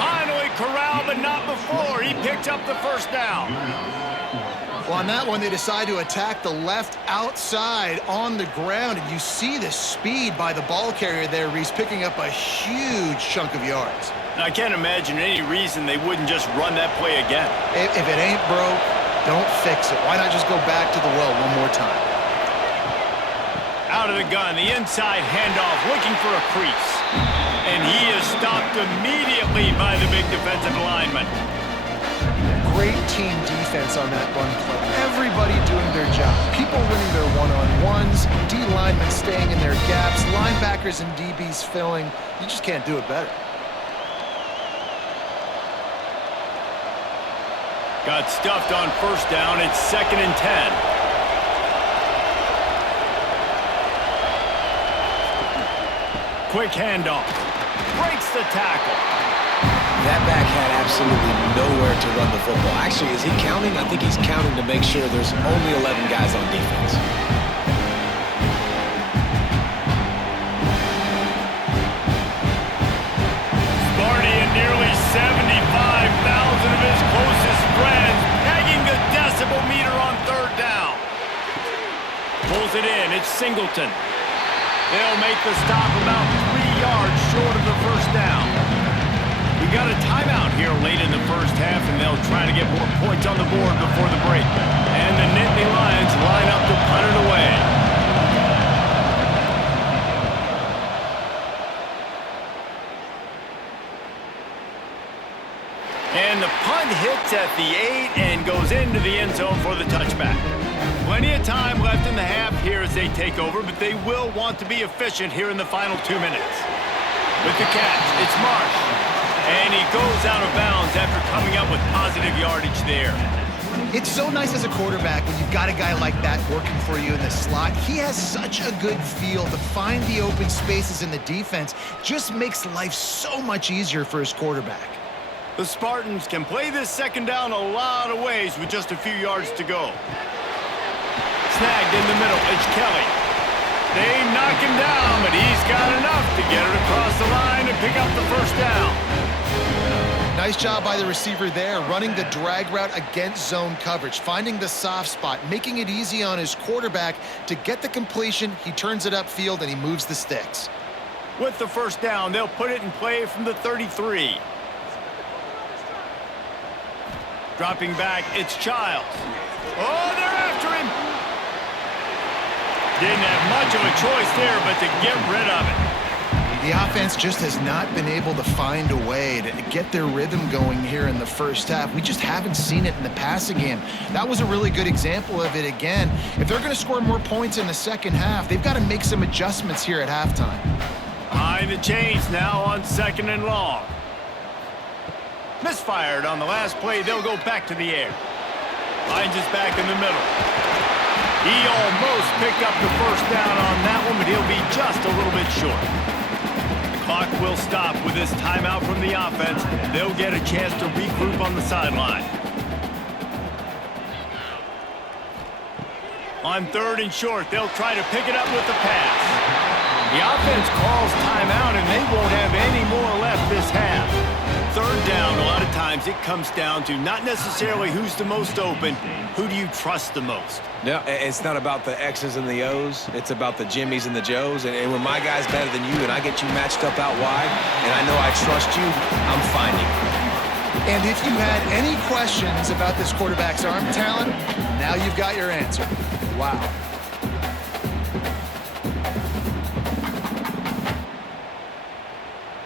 Finally corralled, but not before. He picked up the 1st down. Well, on that one, they decide to attack the left outside on the ground, and you see the speed by the ball carrier there, Reese, picking up a huge chunk of yards. I can't imagine any reason they wouldn't just run that play again. If it ain't broke, don't fix it. Why not just go back to the well one more time? Out of the gun, the inside handoff, looking for a crease. And he is stopped immediately by the big defensive lineman. Great team defense on that run play. Everybody doing their job. People winning their one-on-ones, D linemen staying in their gaps, linebackers and DBs filling. You just can't do it better. Got stuffed on 1st down. It's 2nd and 10. Quick handoff. Breaks the tackle. That back had absolutely nowhere to run the football. Actually, is he counting? I think he's counting to make sure there's only 11 guys on defense. Sparty and nearly 75,000 of his closest friends pegging the decibel meter on 3rd down. Pulls it in. It's Singleton. They'll make the stop about 3 yards short of the 1st down. We got a timeout here late in the 1st half, and they'll try to get more points on the board before the break. And the Nittany Lions line up to punt it away. And the punt hits at the 8 and goes into the end zone for the touchback. Plenty of time left in the half here as they take over, but they will want to be efficient here in the final 2 minutes. With the catch, it's Marsh. And he goes out of bounds after coming up with positive yardage there. It's so nice as a quarterback when you've got a guy like that working for you in the slot. He has such a good feel to find the open spaces in the defense. Just makes life so much easier for his quarterback. The Spartans can play this 2nd down a lot of ways with just a few yards to go. Snagged in the middle, it's Kelly. They knock him down, but he's got enough to get it across the line and pick up the 1st down. Nice job by the receiver there, running the drag route against zone coverage, finding the soft spot, making it easy on his quarterback to get the completion. He turns it upfield, and he moves the sticks. With the 1st down, they'll put it in play from the 33. Dropping back, it's Childs. Oh, they're after him. Didn't have much of a choice there, but to get rid of it. The offense just has not been able to find a way to get their rhythm going here in the 1st half. We just haven't seen it in the passing game. That was a really good example of it again. If they're going to score more points in the 2nd half, they've got to make some adjustments here at halftime. Behind the chains now on 2nd and long. Misfired on the last play. They'll go back to the air. Finds his back in the middle. He almost picked up the 1st down on that one, but he'll be just a little bit short. The clock will stop with this timeout from the offense. They'll get a chance to regroup on the sideline. On 3rd and short, they'll try to pick it up with the pass. The offense calls timeout, and they won't have any more left this half. 3rd down, a lot of time times it comes down to not necessarily who's the most open, who do you trust the most? No, it's not about the X's and the O's. It's about the Jimmies and the Joes. And when my guy's better than you and I get you matched up out wide, and I know I trust you, I'm finding you. And if you had any questions about this quarterback's arm talent, now you've got your answer. Wow.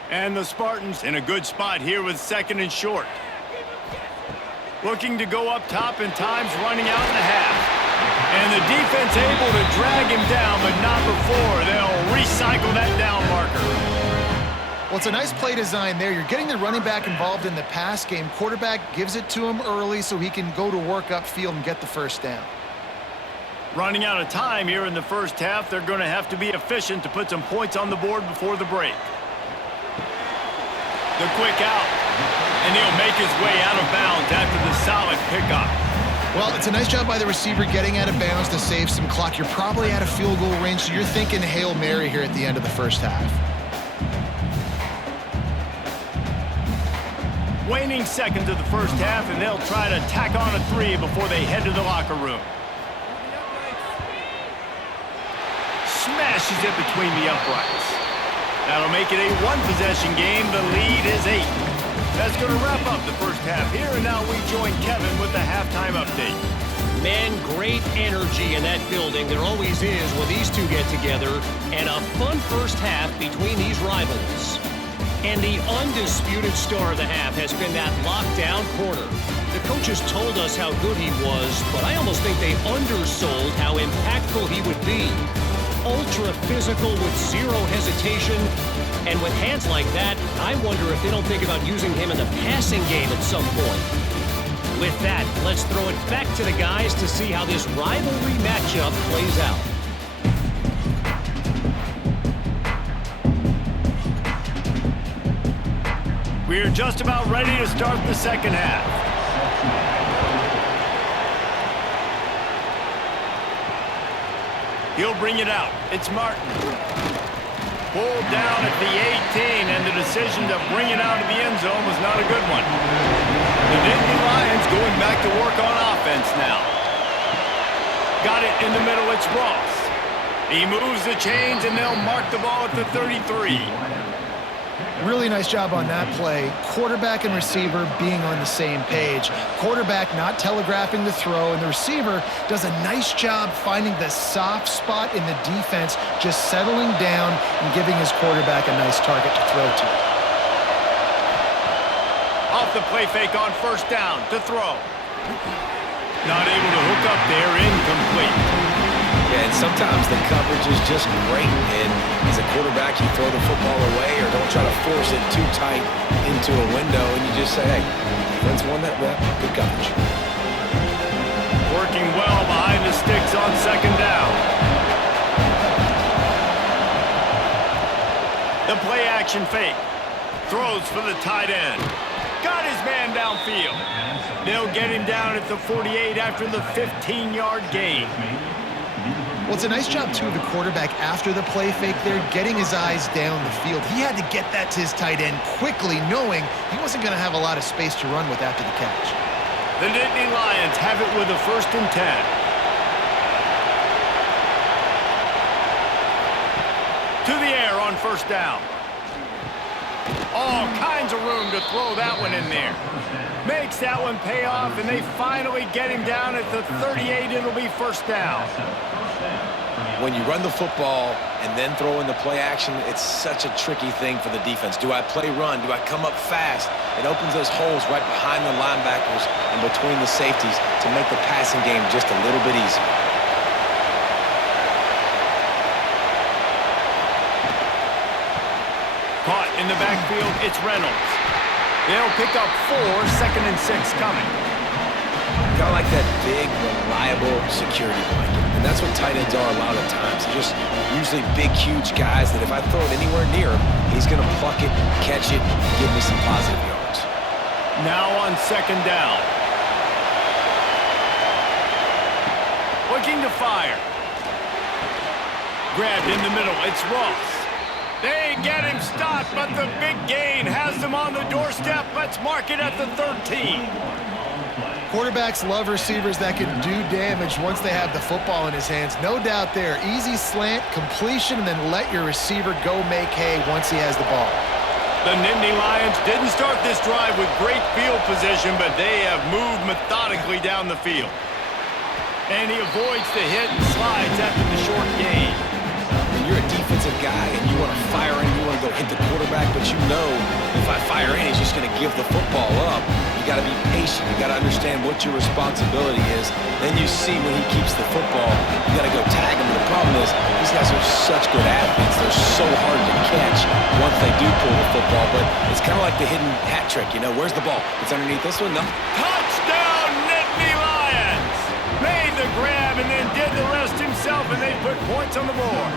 And the Spartans in a good spot here with 2nd and short. Looking to go up top and time's running out in the half. And the defense able to drag him down, but not before they'll recycle that down marker. Well, it's a nice play design there. You're getting the running back involved in the pass game. Quarterback gives it to him early so he can go to work upfield and get the first down. Running out of time here in the first half, they're going to have to be efficient to put some points on the board before the break. The quick out, and he'll make his way out of bounds after the solid pickup. Well, it's a nice job by the receiver getting out of bounds to save some clock. You're probably out of field goal range, so you're thinking Hail Mary here at the end of the first half. Waning seconds of the first half, and they'll try to tack on a 3 before they head to the locker room. Smashes it between the uprights. That'll make it a 1-possession game. The lead is 8. That's going to wrap up the first half here, and now we join Kevin with the halftime update. Man, great energy in that building. There always is when these two get together, and a fun first half between these rivals. And the undisputed star of the half has been that lockdown corner. The coaches told us how good he was, but I almost think they undersold how impactful he would be. Ultra physical with zero hesitation, and with hands like that, I wonder if they don't think about using him in the passing game at some point. With that, let's throw it back to the guys to see how this rivalry matchup plays out. We're just about ready to start the second half. He'll bring it out. It's Martin. Pulled down at the 18, and the decision to bring it out of the end zone was not a good one. The Nittany Lions going back to work on offense now. Got it in the middle. It's Ross. He moves the chains, and they'll mark the ball at the 33. Really nice job on that play. Quarterback and receiver being on the same page. Quarterback not telegraphing the throw, and the receiver does a nice job finding the soft spot in the defense, just settling down and giving his quarterback a nice target to throw to. Off the play fake on first down to throw. Not able to hook up there, incomplete. Yeah, and sometimes the coverage is just great, and as a quarterback, you throw the football away or don't try to force it too tight into a window, and you just say, hey, defense won that rep, good coverage. Working well behind the sticks on second down. The play action fake. Throws for the tight end. Got his man downfield. They'll get him down at the 48 after the 15-yard gain. Well, it's a nice job, too, of the quarterback after the play fake there, getting his eyes down the field. He had to get that to his tight end quickly, knowing he wasn't going to have a lot of space to run with after the catch. The Nittany Lions have it with a 1st and 10. To the air on first down. All kinds of room to throw that one in there. Makes that one pay off, and they finally get him down at the 38. It'll be first down. When you run the football and then throw in the play action, it's such a tricky thing for the defense. Do I play run? Do I come up fast? It opens those holes right behind the linebackers and between the safeties to make the passing game just a little bit easier. Caught in the backfield, it's Reynolds. They'll pick up 4, 2nd and 6 coming. Kind of like that big, reliable security blanket. And that's what tight ends are a lot of times. They're just usually big, huge guys that if I throw it anywhere near him, he's going to pluck it, catch it, and give me some positive yards. Now on second down. Looking to fire. Grabbed in the middle. It's Ross. They get him stopped, but the big gain has them on the doorstep. Let's mark it at the 13. Quarterbacks love receivers that can do damage once they have the football in his hands. No doubt there. Easy slant, completion, and then let your receiver go make hay once he has the ball. The Nittany Lions didn't start this drive with great field position, but they have moved methodically down the field. And he avoids the hit and slides after the short gain. You're a defensive guy and you want to fire in, you want to go hit the quarterback, but you know if I fire in, he's just going to give the football up. You got to be patient. You got to understand what your responsibility is. Then you see when he keeps the football, you got to go tag him. The problem is these guys are such good athletes. They're so hard to catch once they do pull the football, but it's kind of like the hidden hat trick. You know, where's the ball? It's underneath this one? No. Touchdown, Nittany Lions! Made the grab and then did the rest himself, and they put points on the board.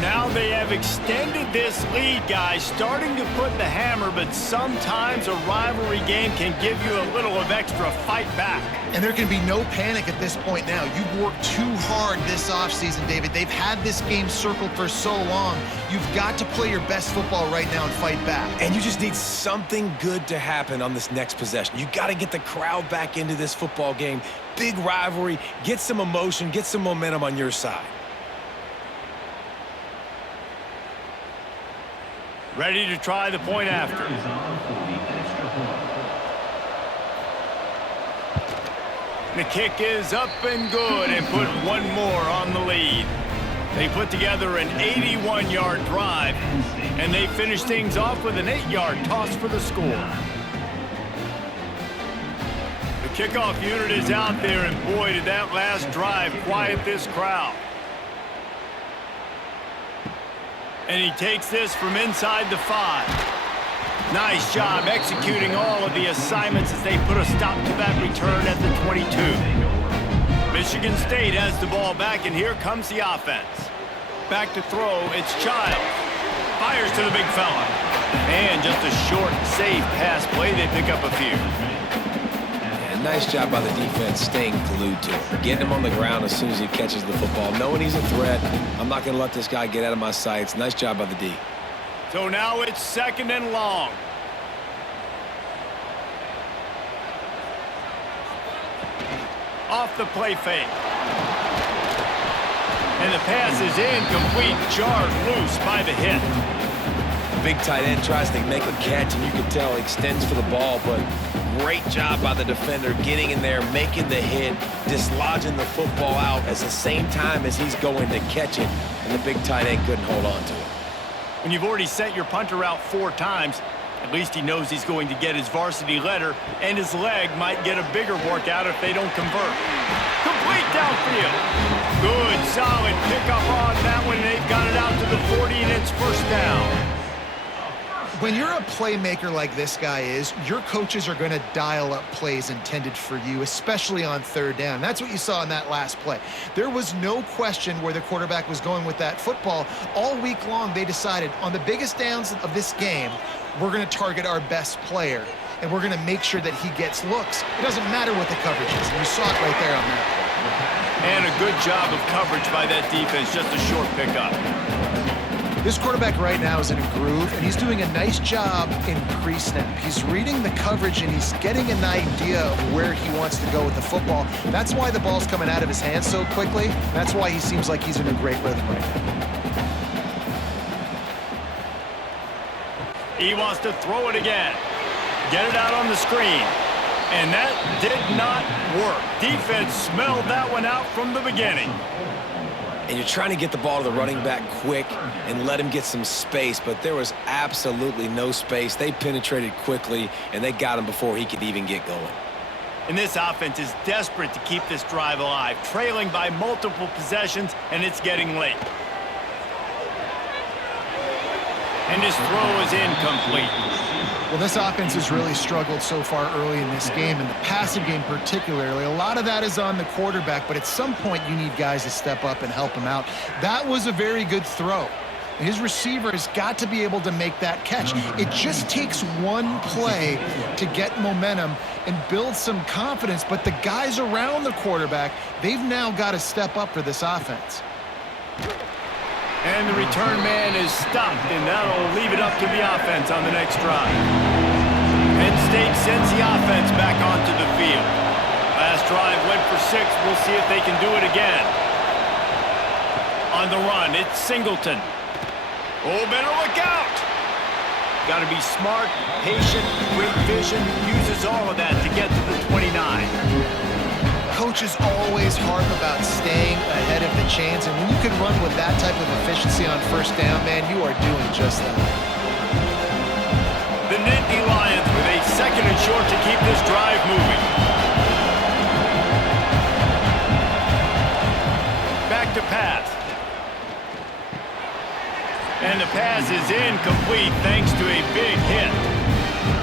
Now they have extended this lead, guys, starting to put the hammer, but sometimes a rivalry game can give you a little of extra fight back. And there can be no panic at this point now. You've worked too hard this offseason, David. They've had this game circled for so long. You've got to play your best football right now and fight back. And you just need something good to happen on this next possession. You got to get the crowd back into this football game. Big rivalry. Get some emotion. Get some momentum on your side. Ready to try the point after. The kick is up and good and put one more on the lead. They put together an 81-yard drive, and they finish things off with an 8-yard toss for the score. The kickoff unit is out there, and boy, did that last drive quiet this crowd. And he takes this from inside the 5. Nice job executing all of the assignments as they put a stop to that return at the 22. Michigan State has the ball back, and here comes the offense. Back to throw, it's Childs. Fires to the big fella. And just a short, safe pass play. They pick up a few. Nice job by the defense staying glued to him. Getting him on the ground as soon as he catches the football. Knowing he's a threat, I'm not going to let this guy get out of my sights. Nice job by the D. So now it's 2nd and long. Off the play fake. And the pass is incomplete. Jarred loose by the hit. The big tight end tries to make a catch, and you can tell he extends for the ball, but great job by the defender getting in there, making the hit, dislodging the football out at the same time as he's going to catch it, and the big tight end couldn't hold on to it. When you've already sent your punter out 4 times, at least he knows he's going to get his varsity letter, and his leg might get a bigger workout if they don't convert. Complete downfield. Good, solid pickup on that one. They've got it out to the 40, and it's 1st down. When you're a playmaker like this guy is, your coaches are going to dial up plays intended for you, especially on 3rd down. That's what you saw in that last play. There was no question where the quarterback was going with that football. All week long, they decided on the biggest downs of this game, we're going to target our best player, and we're going to make sure that he gets looks. It doesn't matter what the coverage is, and you saw it right there on that play. And a good job of coverage by that defense, just a short pickup. This quarterback right now is in a groove, and he's doing a nice job in pre-snap. He's reading the coverage, and he's getting an idea of where he wants to go with the football. That's why the ball's coming out of his hands so quickly. That's why he seems like he's in a great rhythm right now. He wants to throw it again. Get it out on the screen. And that did not work. Defense smelled that one out from the beginning. And you're trying to get the ball to the running back quick and let him get some space, but there was absolutely no space. They penetrated quickly, and they got him before he could even get going. And this offense is desperate to keep this drive alive, trailing by multiple possessions, and it's getting late. And his throw is incomplete. Well, this offense has really struggled so far early in this game, and the passing game particularly. A lot of that is on the quarterback, but at some point you need guys to step up and help him out. That was a very good throw. His receiver has got to be able to make that catch. It just takes one play to get momentum and build some confidence, but the guys around the quarterback, they've now got to step up for this offense. And the return man is stopped, and that'll leave it up to the offense on the next drive. Penn State sends the offense back onto the field. Last drive went for 6. We'll see if they can do it again. On the run, it's Singleton. Oh, better look out! Got to be smart, patient, great vision. Uses all of that to get to the 29. Coaches always harp about staying ahead of the chains, and when you can run with that type of efficiency on first down, man, you are doing just that. The Nittany Lions with a 2nd and short to keep this drive moving. Back to pass. And the pass is incomplete thanks to a big hit.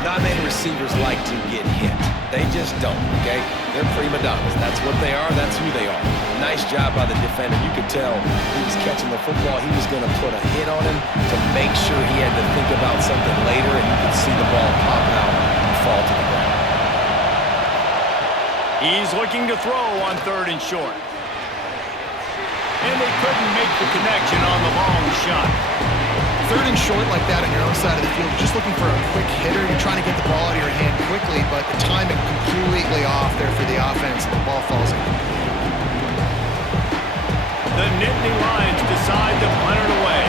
Not many receivers like to get hit. They just don't, okay? They're prima donnas. That's what they are. That's who they are. Nice job by the defender. You could tell he was catching the football. He was going to put a hit on him to make sure he had to think about something later, and you could see the ball pop out and fall to the ground. He's looking to throw on 3rd and short. And they couldn't make the connection on the long shot. 3rd and short like that on your own side of the field, you're just looking for a quick hitter. You're trying to get the ball out of your hand quickly, but the timing completely off there for the offense, and the ball falls in. The Nittany Lions decide to punt it away.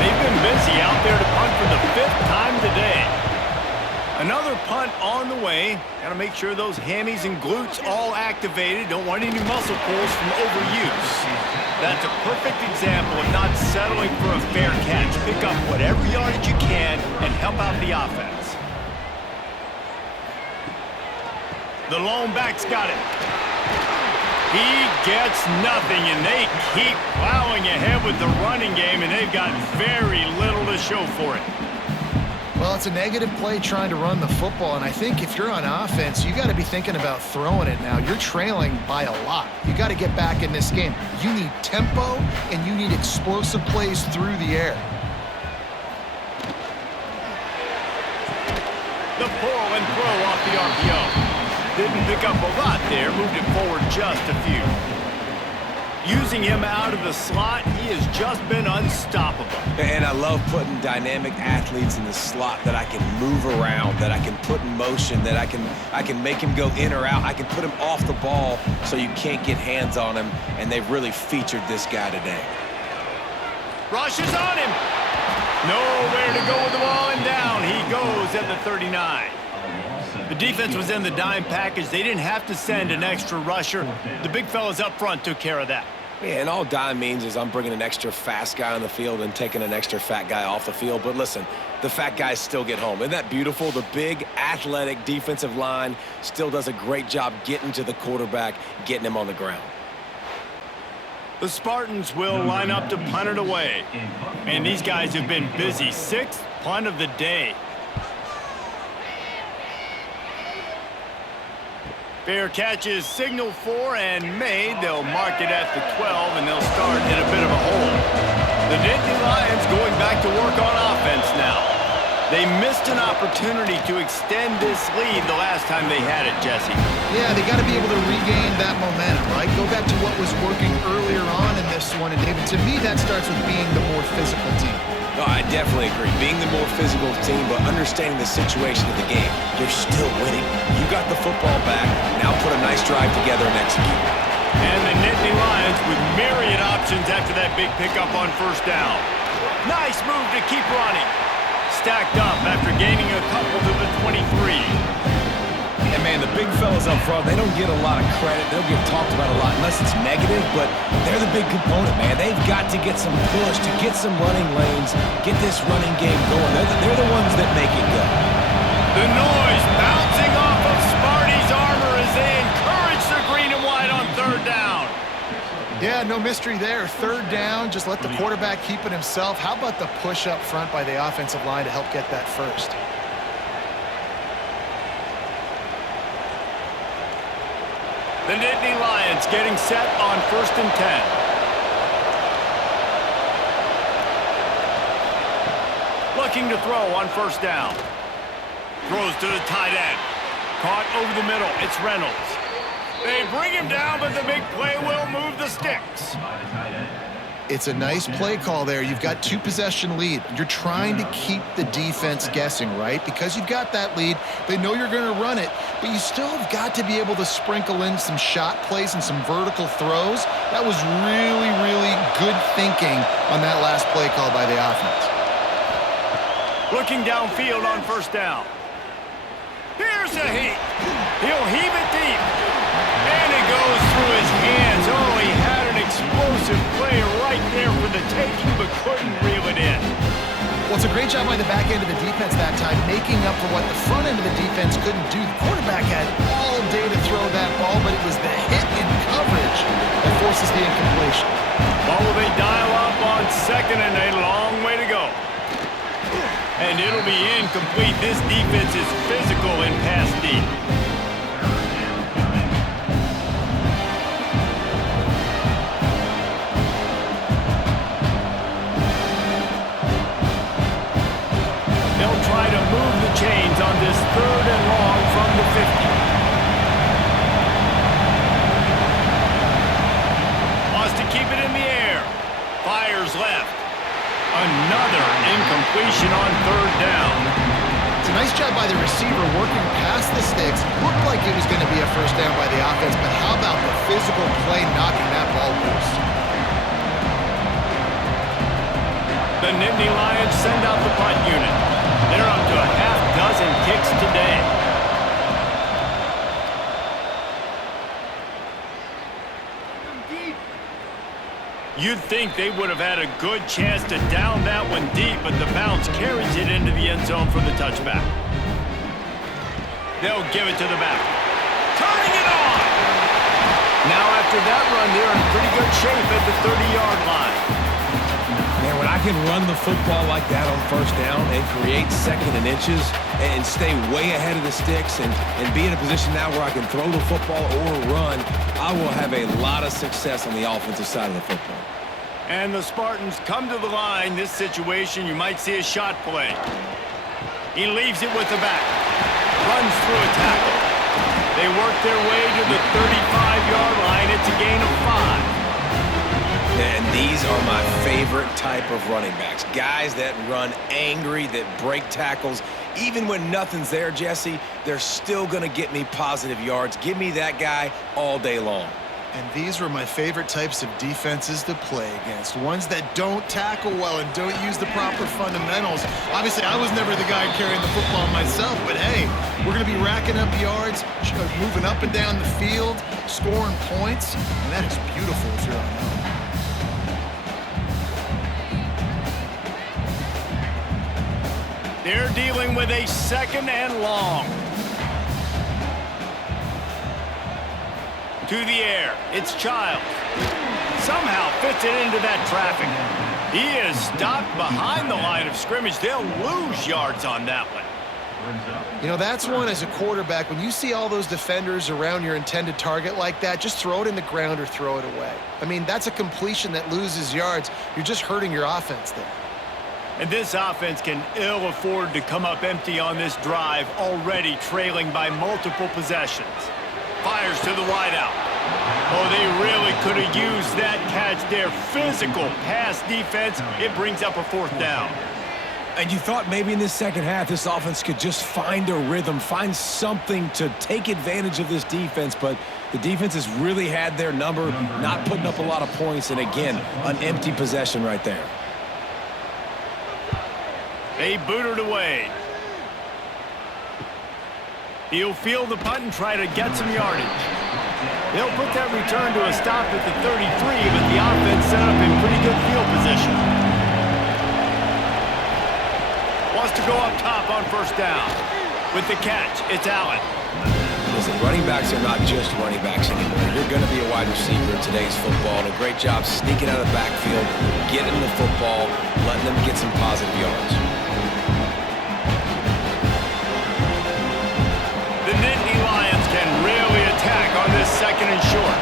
They've been busy out there to punt for the 5th time today. Another punt on the way. Got to make sure those hammies and glutes all activated. Don't want any muscle pulls from overuse. That's a perfect example of not settling for a fair catch. Pick up whatever yardage you can and help out the offense. The lone back's got it. He gets nothing, and they keep plowing ahead with the running game, and they've got very little to show for it. Well, it's a negative play trying to run the football, and I think if you're on offense, you got to be thinking about throwing it now. You're trailing by a lot. You got to get back in this game. You need tempo, and you need explosive plays through the air. The pull and throw off the RPO. Didn't pick up a lot there, moved it forward just a few. Using him out of the slot, he has just been unstoppable. And I love putting dynamic athletes in the slot that I can move around, that I can put in motion, that I can make him go in or out. I can put him off the ball so you can't get hands on him, and they've really featured this guy today. Rush is on him. Nowhere to go with the ball, and down he goes at the 39. The defense was in the dime package. They didn't have to send an extra rusher. The big fellas up front took care of that. Yeah, and all dime means is I'm bringing an extra fast guy on the field and taking an extra fat guy off the field. But listen, the fat guys still get home. Isn't that beautiful? The big, athletic defensive line still does a great job getting to the quarterback, getting him on the ground. The Spartans will line up to punt it away. And these guys have been busy. 6th punt of the day. Fair catch is signaled for and made. They'll mark it at the 12, and they'll start in a bit of a hole. The Nittany Lions going back to work on offense now. They missed an opportunity to extend this lead the last time they had it, Jesse. Yeah, they got to be able to regain that momentum, right? Go back to what was working earlier on in this one, and David, to me, that starts with being the more physical team. No, I definitely agree. Being the more physical team, but understanding the situation of the game. You're still winning. You got the football back. Now put a nice drive together and execute. And the Nittany Lions with myriad options after that big pickup on first down. Nice move to keep running. Stacked up after gaining a couple to the 23. And man, the big fellas up front, they don't get a lot of credit. They'll get talked about a lot unless it's negative, but they're the big component, man. They've got to get some push, to get some running lanes, get this running game going. They're the ones that make it go. The noise bouncing off of Sparty's armor as they encourage the green and white on 3rd down. Yeah, no mystery there. 3rd down, just let the quarterback keep it himself. How about the push up front by the offensive line to help get that first? The Nittany Lions getting set on 1st and 10. Looking to throw on 1st down. Throws to the tight end. Caught over the middle. It's Reynolds. They bring him down, but the big play will move the sticks. It's a nice play call there. You've got 2-possession lead. You're trying to keep the defense guessing, right? Because you've got that lead, they know you're going to run it, but you still have got to be able to sprinkle in some shot plays and some vertical throws. That was really, really good thinking on that last play call by the offense. Looking downfield on first down. Here's a heat. He'll heave it deep. And it goes through his hands. Oh, he had an explosive play right there for the taking, but couldn't reel it in. Well, it's a great job by the back end of the defense that time, making up for what the front end of the defense couldn't do. The quarterback had all day to throw that ball, but it was the hit in coverage that forces the incompletion. Well, will they dial up on second and a long way to go? And it'll be incomplete. This defense is physical in pass deep. They'll try to move the chains on this 3rd and long from the 50. Wants to keep it in the air. Fires left. Another incompletion on 3rd down. It's a nice job by the receiver working past the sticks. Looked like it was going to be a first down by the offense, but how about the physical play knocking that ball loose? The Nittany Lions send out the punt unit. They're up to a half-dozen kicks today. You'd think they would have had a good chance to down that one deep, but the bounce carries it into the end zone for the touchback. They'll give it to the back. Turning it on! Now after that run, they're in pretty good shape at the 30-yard line. Man, when I can run the football like that on first down and create second and inches and stay way ahead of the sticks and be in a position now where I can throw the football or run, I will have a lot of success on the offensive side of the football. And the Spartans come to the line. This situation, you might see a shot play. He leaves it with the back. Runs through a tackle. They work their way to the 35-yard line. It's a gain of 5. And these are my favorite type of running backs. Guys that run angry, that break tackles. Even when nothing's there, Jesse, they're still going to get me positive yards. Give me that guy all day long. And these were my favorite types of defenses to play against. Ones that don't tackle well and don't use the proper fundamentals. Obviously, I was never the guy carrying the football myself, but hey, we're going to be racking up yards, moving up and down the field, scoring points, and that is beautiful if you're on that. They're dealing with a 2nd and long. To the air. It's Childs. Somehow fits it into that traffic. He is stopped behind the line of scrimmage. They'll lose yards on that one. You know, that's one as a quarterback. When you see all those defenders around your intended target like that, just throw it in the ground or throw it away. I mean, that's a completion that loses yards. You're just hurting your offense there. And this offense can ill afford to come up empty on this drive, already trailing by multiple possessions. Fires to the wideout. Oh, they really could have used that catch there. Physical pass defense. It brings up a 4th down. And you thought maybe in this second half this offense could just find a rhythm, find something to take advantage of this defense, but the defense has really had their number, not putting up a lot of points, and again, an empty possession right there. They boot it away. He'll field the punt and try to get some yardage. They'll put that return to a stop at the 33, but the offense set up in pretty good field position. Wants to go up top on first down. With the catch, it's Allen. Listen, running backs are not just running backs anymore. You're going to be a wide receiver in today's football, and a great job sneaking out of the backfield, getting the football, letting them get some positive yards. The Nittany Lions can really attack on this 2nd and short.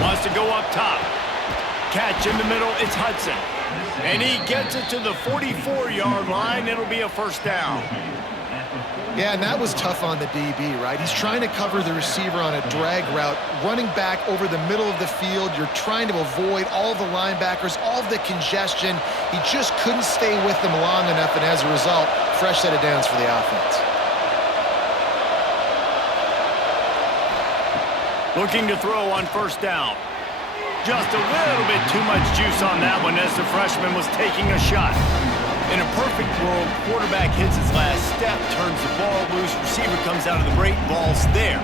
Wants to go up top. Catch in the middle, it's Hudson. And he gets it to the 44-yard line. It'll be a 1st down. Yeah, and that was tough on the DB, right? He's trying to cover the receiver on a drag route, running back over the middle of the field. You're trying to avoid all the linebackers, all of the congestion. He just couldn't stay with them long enough, and as a result, fresh set of downs for the offense. Looking to throw on first down. Just a little bit too much juice on that one as the freshman was taking a shot. In a perfect world, quarterback hits his last step, turns the ball loose, receiver comes out of the break, ball's there.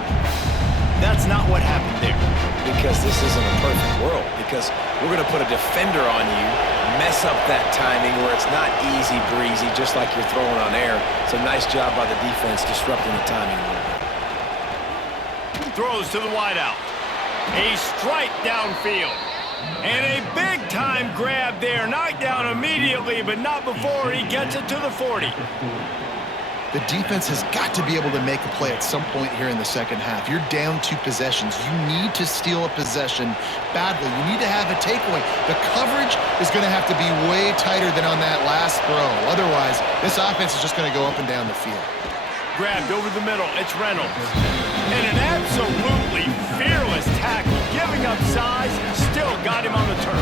That's not what happened there. Because this isn't a perfect world. Because we're going to put a defender on you, mess up that timing where it's not easy breezy, just like you're throwing on air. It's a nice job by the defense disrupting the timing a little bit. Throws to the wideout. A strike downfield. And a big-time grab there. Knocked down immediately, but not before he gets it to the 40. The defense has got to be able to make a play at some point here in the second half. You're down 2 possessions. You need to steal a possession badly. You need to have a takeaway. The coverage is going to have to be way tighter than on that last throw. Otherwise, this offense is just going to go up and down the field. Grabbed over the middle. It's Reynolds. And an absolutely fearless tackle. Giving up size, still got him on the turf.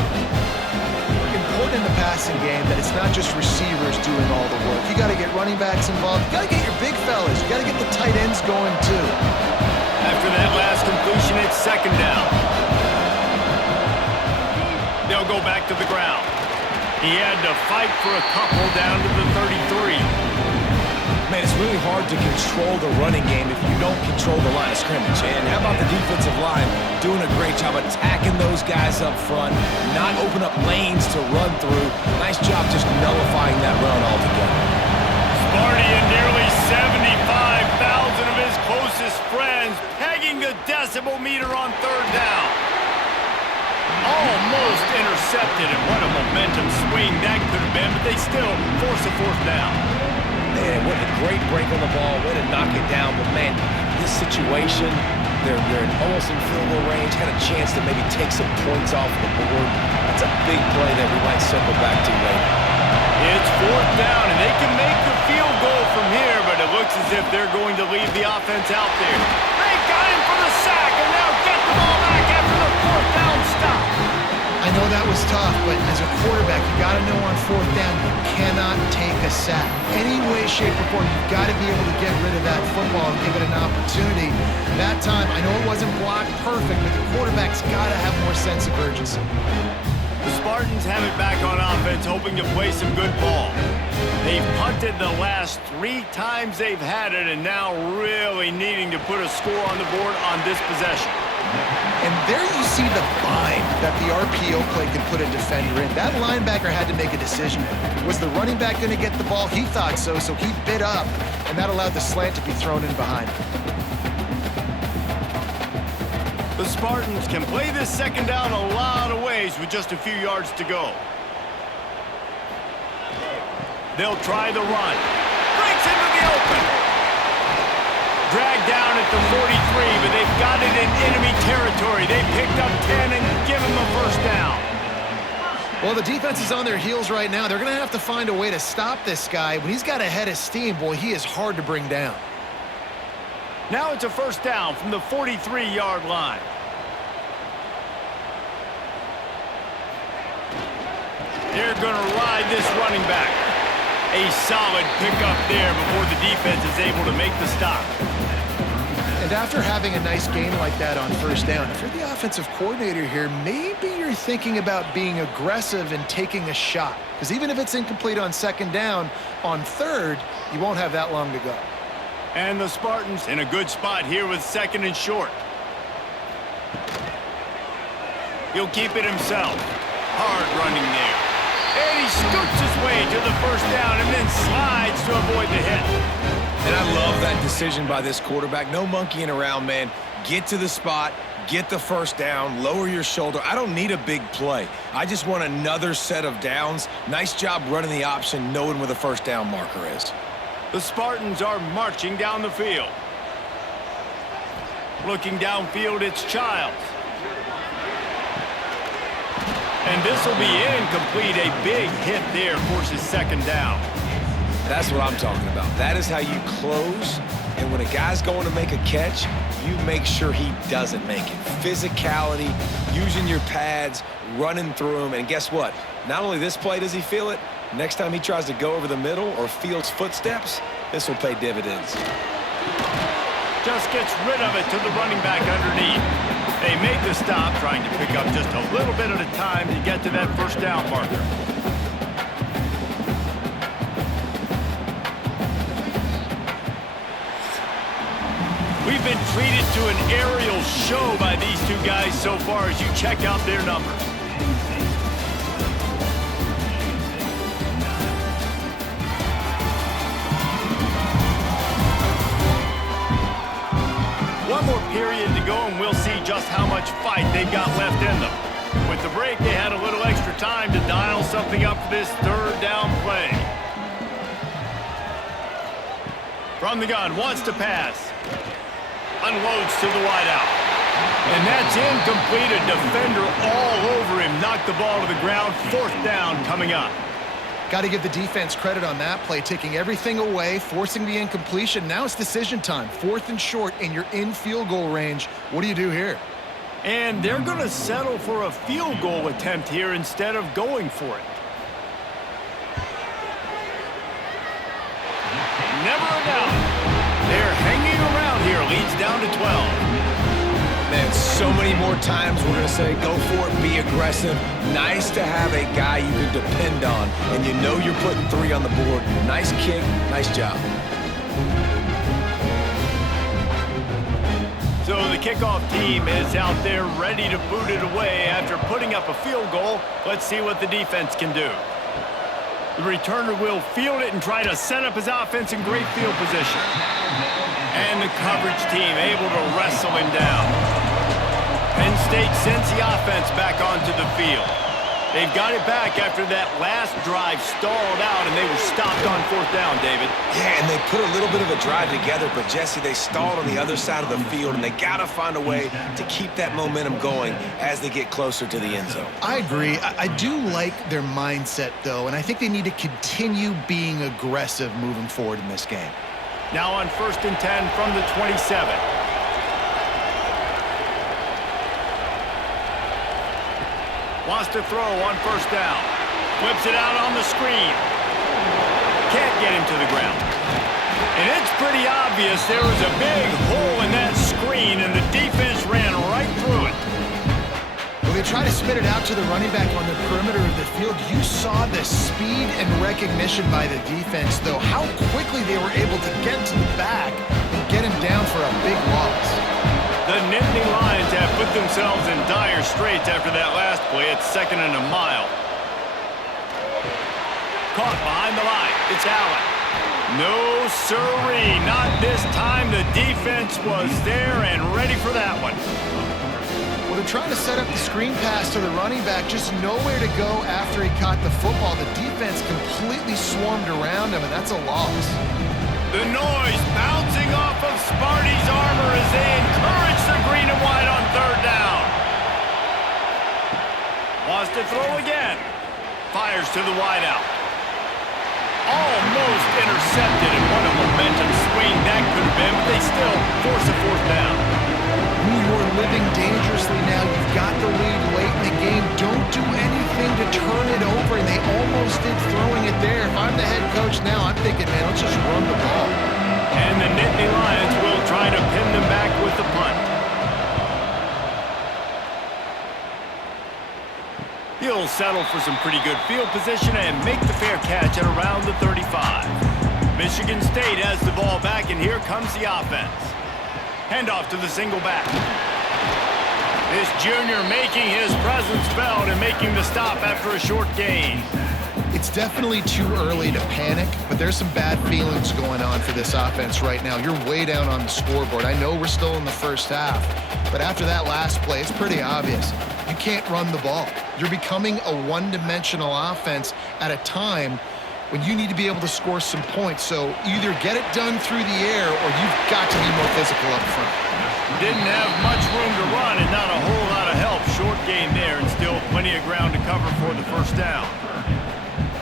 Important in the passing game that it's not just receivers doing all the work. You got to get running backs involved. You got to get your big fellas. You got to get the tight ends going too. After that last completion, it's second down. They'll go back to the ground. He had to fight for a couple down to the 33. Man, it's really hard to control the running game if you don't control the line of scrimmage. And how about the defensive line doing a great job attacking those guys up front, not open up lanes to run through. Nice job just nullifying that run altogether. Sparty and nearly 75,000 of his closest friends pegging the decibel meter on third down. Almost intercepted, and what a momentum swing that could have been, but they still force a fourth down. Man, what a great break on the ball. Way to knock it down. But, man, this situation, they're almost in field goal range. Had a chance to maybe take some points off the board. That's a big play that we might circle back to later. It's fourth down, and they can make the field goal from here, but it looks as if they're going to leave the offense out there. They got him for the sack, and now get the ball back after the fourth down stop. I know that was tough, but as a quarterback, you got to know on fourth down, you cannot take a sack. Any way, shape, or form, you've got to be able to get rid of that football and give it an opportunity. That time, I know it wasn't blocked perfect, but the quarterback's got to have more sense of urgency. The Spartans have it back on offense, hoping to play some good ball. They've punted the last 3 times they've had it, and now really needing to put a score on the board on this possession. And there you see the bind that the RPO play can put a defender in. That linebacker had to make a decision. Was the running back going to get the ball? He thought so he bit up, and that allowed the slant to be thrown in behind him. The Spartans can play this second down a lot of ways with just a few yards to go. They'll try the run. Breaks into the open. Dragged down at the 43, but they've got it in enemy territory. They picked up 10 and give him a first down. Well, the defense is on their heels right now. They're going to have to find a way to stop this guy. When he's got a head of steam, boy, he is hard to bring down. Now it's a first down from the 43-yard line. They're going to ride this running back. A solid pickup there before the defense is able to make the stop. And after having a nice game like that on first down, if you're the offensive coordinator here, maybe you're thinking about being aggressive and taking a shot. Because even if it's incomplete on second down, on third, you won't have that long to go. And the Spartans in a good spot here with second and short. He'll keep it himself. Hard running there. And he scoots his way to the first down and then slides to avoid the hit. And I love that decision by this quarterback. No monkeying around, man. Get to the spot, get the first down, lower your shoulder. I don't need a big play. I just want another set of downs. Nice job running the option, knowing where the first down marker is. The Spartans are marching down the field. Looking downfield, it's Childs. And this will be incomplete. A big hit there forces second down. That's what I'm talking about. That is how you close. And when a guy's going to make a catch, you make sure he doesn't make it. Physicality, using your pads, running through him. And guess what? Not only this play does he feel it, next time he tries to go over the middle or fields footsteps, this will pay dividends. Just gets rid of it to the running back underneath. They made the stop, trying to pick up just a little bit at a time to get to that first down marker. We've been treated to an aerial show by these two guys so far as you check out their numbers. One more period to go, and we'll see just how much fight they've got left in them. With the break, they had a little extra time to dial something up for this third down play. From the gun, wants to pass. Unloads to the wideout. And that's incomplete. A defender all over him. Knocked the ball to the ground. Fourth down coming up. Got to give the defense credit on that play, taking everything away, forcing the incompletion. Now it's decision time. 4th and short, and you're in field goal range. What do you do here? And they're going to settle for a field goal attempt here instead of going for it. Never a doubt. They're hanging around here. Leads down to 12. Man, so many more times we're going to say, go for it, be aggressive. Nice to have a guy you can depend on, and you know you're putting 3 on the board. Nice kick, nice job. So the kickoff team is out there ready to boot it away after putting up a field goal. Let's see what the defense can do. The returner will field it and try to set up his offense in great field position. And the coverage team able to wrestle him down. Penn State sends the offense back onto the field. They've got it back after that last drive stalled out, and they were stopped on 4th down, David. Yeah, and they put a little bit of a drive together, but, Jesse, they stalled on the other side of the field, and they got to find a way to keep that momentum going as they get closer to the end zone. I agree. I do like their mindset, though, and I think they need to continue being aggressive moving forward in this game. Now on 1st and 10 from the 27. Wants to throw on 1st down. Flips it out on the screen. Can't get him to the ground. And it's pretty obvious there was a big hole in that screen, and the defense ran right through it. Well, they try to spit it out to the running back on the perimeter of the field. You saw the speed and recognition by the defense, though, how quickly they were able to get to the back and get him down for a big loss. The Nittany Lions have put themselves in dire straits after that last play. It's 2nd and a mile. Caught behind the line. It's Allen. No siree. Not this time. The defense was there and ready for that one. Well, they're trying to set up the screen pass to the running back, just nowhere to go after he caught the football. The defense completely swarmed around him, and that's a loss. The noise bouncing off of Sparty's armor as they encourage the green and white on 3rd down. Wants to throw again. Fires to the wideout. Almost intercepted, and what a momentum swing that could have been, but they still force a 4th down. You're living dangerously now. You've got the lead late in the game. Don't do anything to turn it over, and they almost did throwing it there. If I'm the head coach now, I'm thinking, man, let's just run the ball. And the Nittany Lions will try to pin them back with the punt. He'll settle for some pretty good field position and make the fair catch at around the 35. Michigan State has the ball back, and here comes the offense. Handoff to the single back. This junior making his presence felt and making the stop after a short gain. It's definitely too early to panic, but there's some bad feelings going on for this offense right now. You're way down on the scoreboard. I know we're still in the first half, but after that last play, it's pretty obvious. You can't run the ball. You're becoming a one-dimensional offense at a time when you need to be able to score some points. So either get it done through the air or you've got to be more physical up front. Didn't have much room to run and not a whole lot of help. Short game there and still plenty of ground to cover for the 1st down.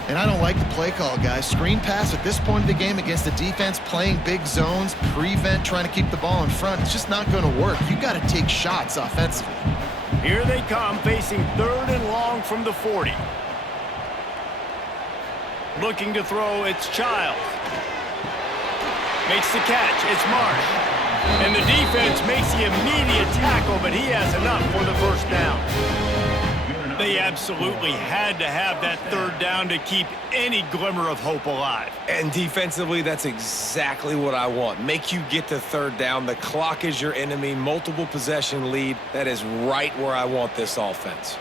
And I don't like the play call, guys. Screen pass at this point of the game against the defense, playing big zones, prevent, trying to keep the ball in front. It's just not going to work. You got to take shots offensively. Here they come, facing 3rd and long from the 40. Looking to throw, it's Childs. Makes the catch, it's Marsh. And the defense makes the immediate tackle, but he has enough for the first down. They absolutely had to have that 3rd down to keep any glimmer of hope alive. And defensively, that's exactly what I want. Make you get to 3rd down. The clock is your enemy. Multiple possession lead. That is right where I want this offense.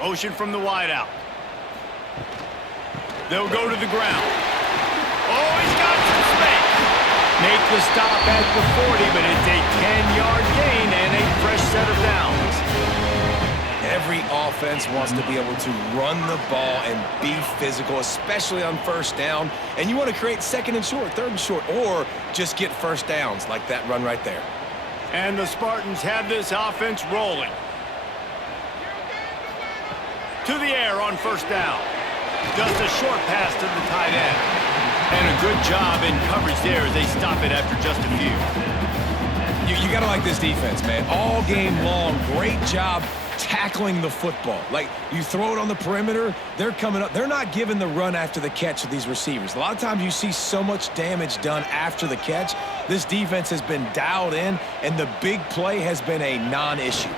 Motion from the wideout. They'll go to the ground. Oh, he's got some space. Make the stop at the 40, but it's a 10-yard gain and a fresh set of downs. Every offense wants to be able to run the ball and be physical, especially on 1st down. And you want to create 2nd and short, 3rd and short, or just get 1st downs like that run right there. And the Spartans have this offense rolling. To the air on 1st down. Just a short pass to the tight end. And a good job in coverage there as they stop it after just a few. You got to like this defense, man. All game long, great job tackling the football. Like, you throw it on the perimeter, they're coming up. They're not giving the run after the catch to these receivers. A lot of times you see so much damage done after the catch. This defense has been dialed in, and the big play has been a non-issue.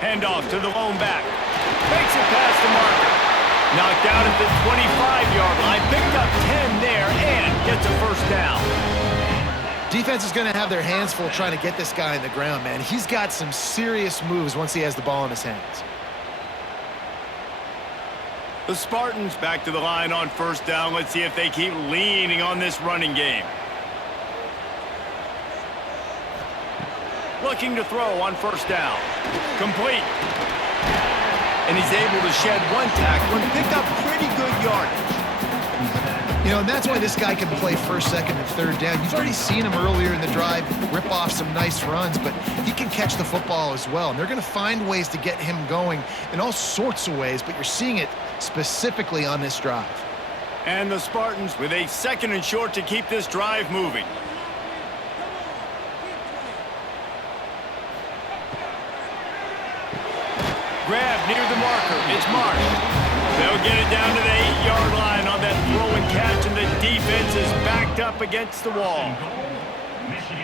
Handoff to the lone back. Makes it past the marker. Knocked out at the 25-yard line. Picked up 10 there and gets a first down. Defense is going to have their hands full trying to get this guy in the ground, man. He's got some serious moves once he has the ball in his hands. The Spartans back to the line on 1st down. Let's see if they keep leaning on this running game. Looking to throw on 1st down. Complete. And he's able to shed one tackle and pick up pretty good yardage. You know, and that's why this guy can play 1st, 2nd, and 3rd down. You've already seen him earlier in the drive rip off some nice runs, but he can catch the football as well. And they're going to find ways to get him going in all sorts of ways, but you're seeing it specifically on this drive. And the Spartans with a 2nd and short to keep this drive moving. Grab near the marker. It's Marsh. They'll get it down to the 8-yard line on that throw and catch, and the defense is backed up against the wall.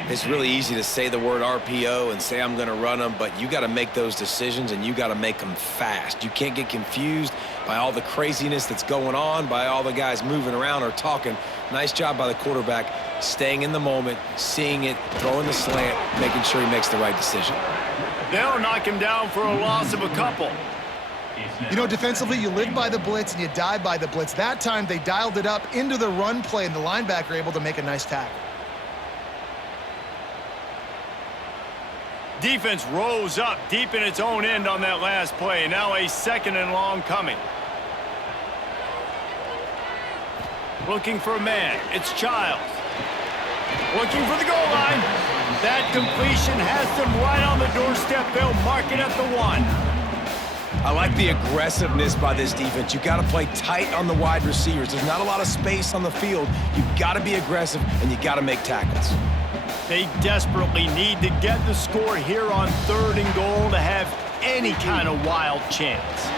It's really easy to say the word RPO and say I'm going to run them, but you got to make those decisions, and you got to make them fast. You can't get confused by all the craziness that's going on, by all the guys moving around or talking. Nice job by the quarterback, staying in the moment, seeing it, throwing the slant, making sure he makes the right decision. They'll knock him down for a loss of a couple. You know, defensively, you live by the blitz and you die by the blitz. That time, they dialed it up into the run play, and the linebacker able to make a nice tackle. Defense rose up deep in its own end on that last play. Now a 2nd and long coming. Looking for a man. It's Childs. Looking for the goal line. That completion has them right on the doorstep. They'll mark it at the 1. I like the aggressiveness by this defense. You got to play tight on the wide receivers. There's not a lot of space on the field. You got to be aggressive, and you got to make tackles. They desperately need to get the score here on 3rd and goal to have any kind of wild chance.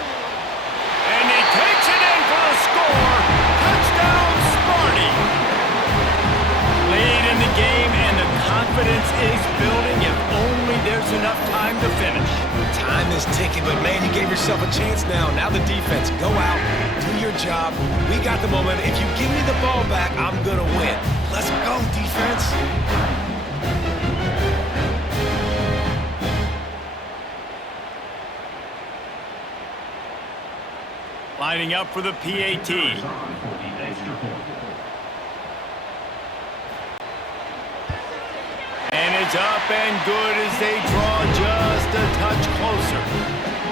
And he takes it in for the score. Touchdown, Sparty. Lead in the game, and the confidence is building if only there's enough time to finish. Time is ticking, but man, you gave yourself a chance now. Now the defense, go out, do your job. We got the momentum. If you give me the ball back, I'm going to win. Let's go, defense. Lining up for the PAT. And it's up and good as they draw just a touch closer.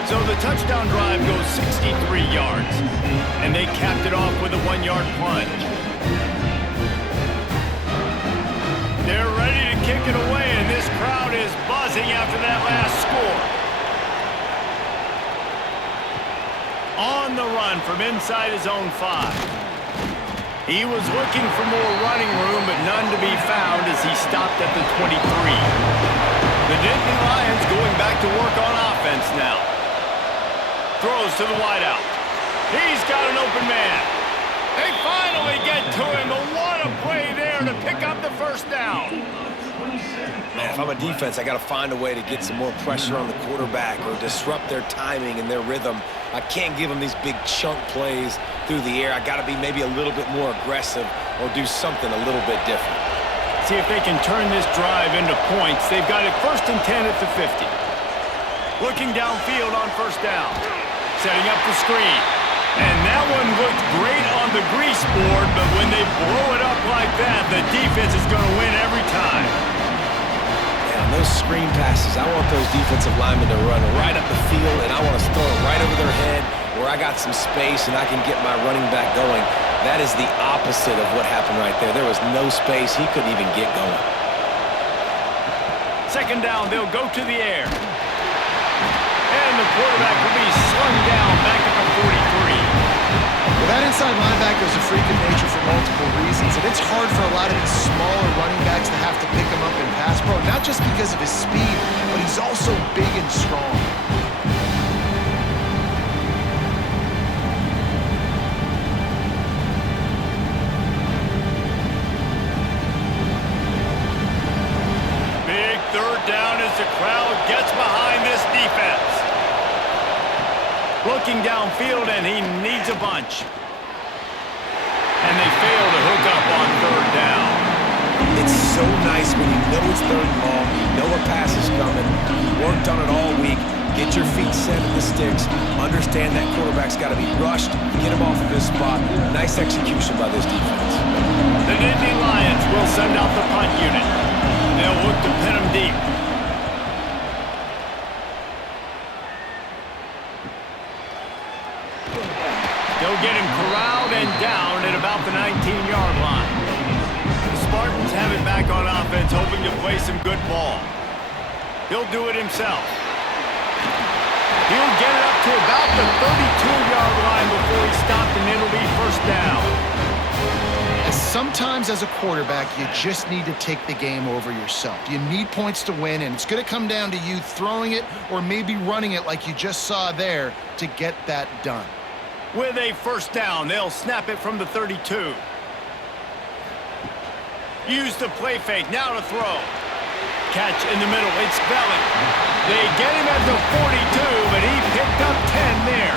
So the touchdown drive goes 63 yards. And they capped it off with a 1-yard plunge. They're ready to kick it away, and this crowd is buzzing after that last score. On the run from inside his own 5. He was looking for more running room, but none to be found as he stopped at the 23. The Nittany Lions going back to work on offense now. Throws to the wideout. He's got an open man. They finally get to him, but what a play there to pick up the first down. Man, if I'm a defense, I got to find a way to get some more pressure on the quarterback or disrupt their timing and their rhythm. I can't give them these big chunk plays through the air. I got to be maybe a little bit more aggressive or do something a little bit different. See if they can turn this drive into points. They've got it 1st and 10 at the 50. Looking downfield on first down. Setting up the screen. And that one looked great on the grease board, but when they blow it up like that, the defense is going to win every time. Yeah, on those screen passes, I want those defensive linemen to run right up the field, and I want to throw it right over their head where I got some space and I can get my running back going. That is the opposite of what happened right there. There was no space. He couldn't even get going. 2nd down, they'll go to the air. And the quarterback will be slung down back at the 43. Well, that inside linebacker is a freak of nature for multiple reasons, and it's hard for a lot of these smaller running backs to have to pick him up in pass pro, not just because of his speed, but he's also big and strong. Big 3rd down as the crowd gets behind this defense. Looking downfield, and he needs a bunch. And they fail to hook up on 3rd down. It's so nice when you know it's 3rd and long, you know a pass is coming, you worked on it all week, get your feet set at the sticks, understand that quarterback's got to be rushed, get him off of his spot. Nice execution by this defense. The Nittany Lions will send out the punt unit. They'll look to pin him deep. They'll get him corralled and down at about the 19-yard line. The Spartans have it back on offense, hoping to play some good ball. He'll do it himself. He'll get it up to about the 32-yard line before he stopped, and it'll be 1st down. And sometimes as a quarterback, you just need to take the game over yourself. You need points to win, and it's going to come down to you throwing it or maybe running it like you just saw there to get that done. With a 1st down, they'll snap it from the 32. Use the play fake, now to throw. Catch in the middle, it's Belling. They get him at the 42, but he picked up 10 there.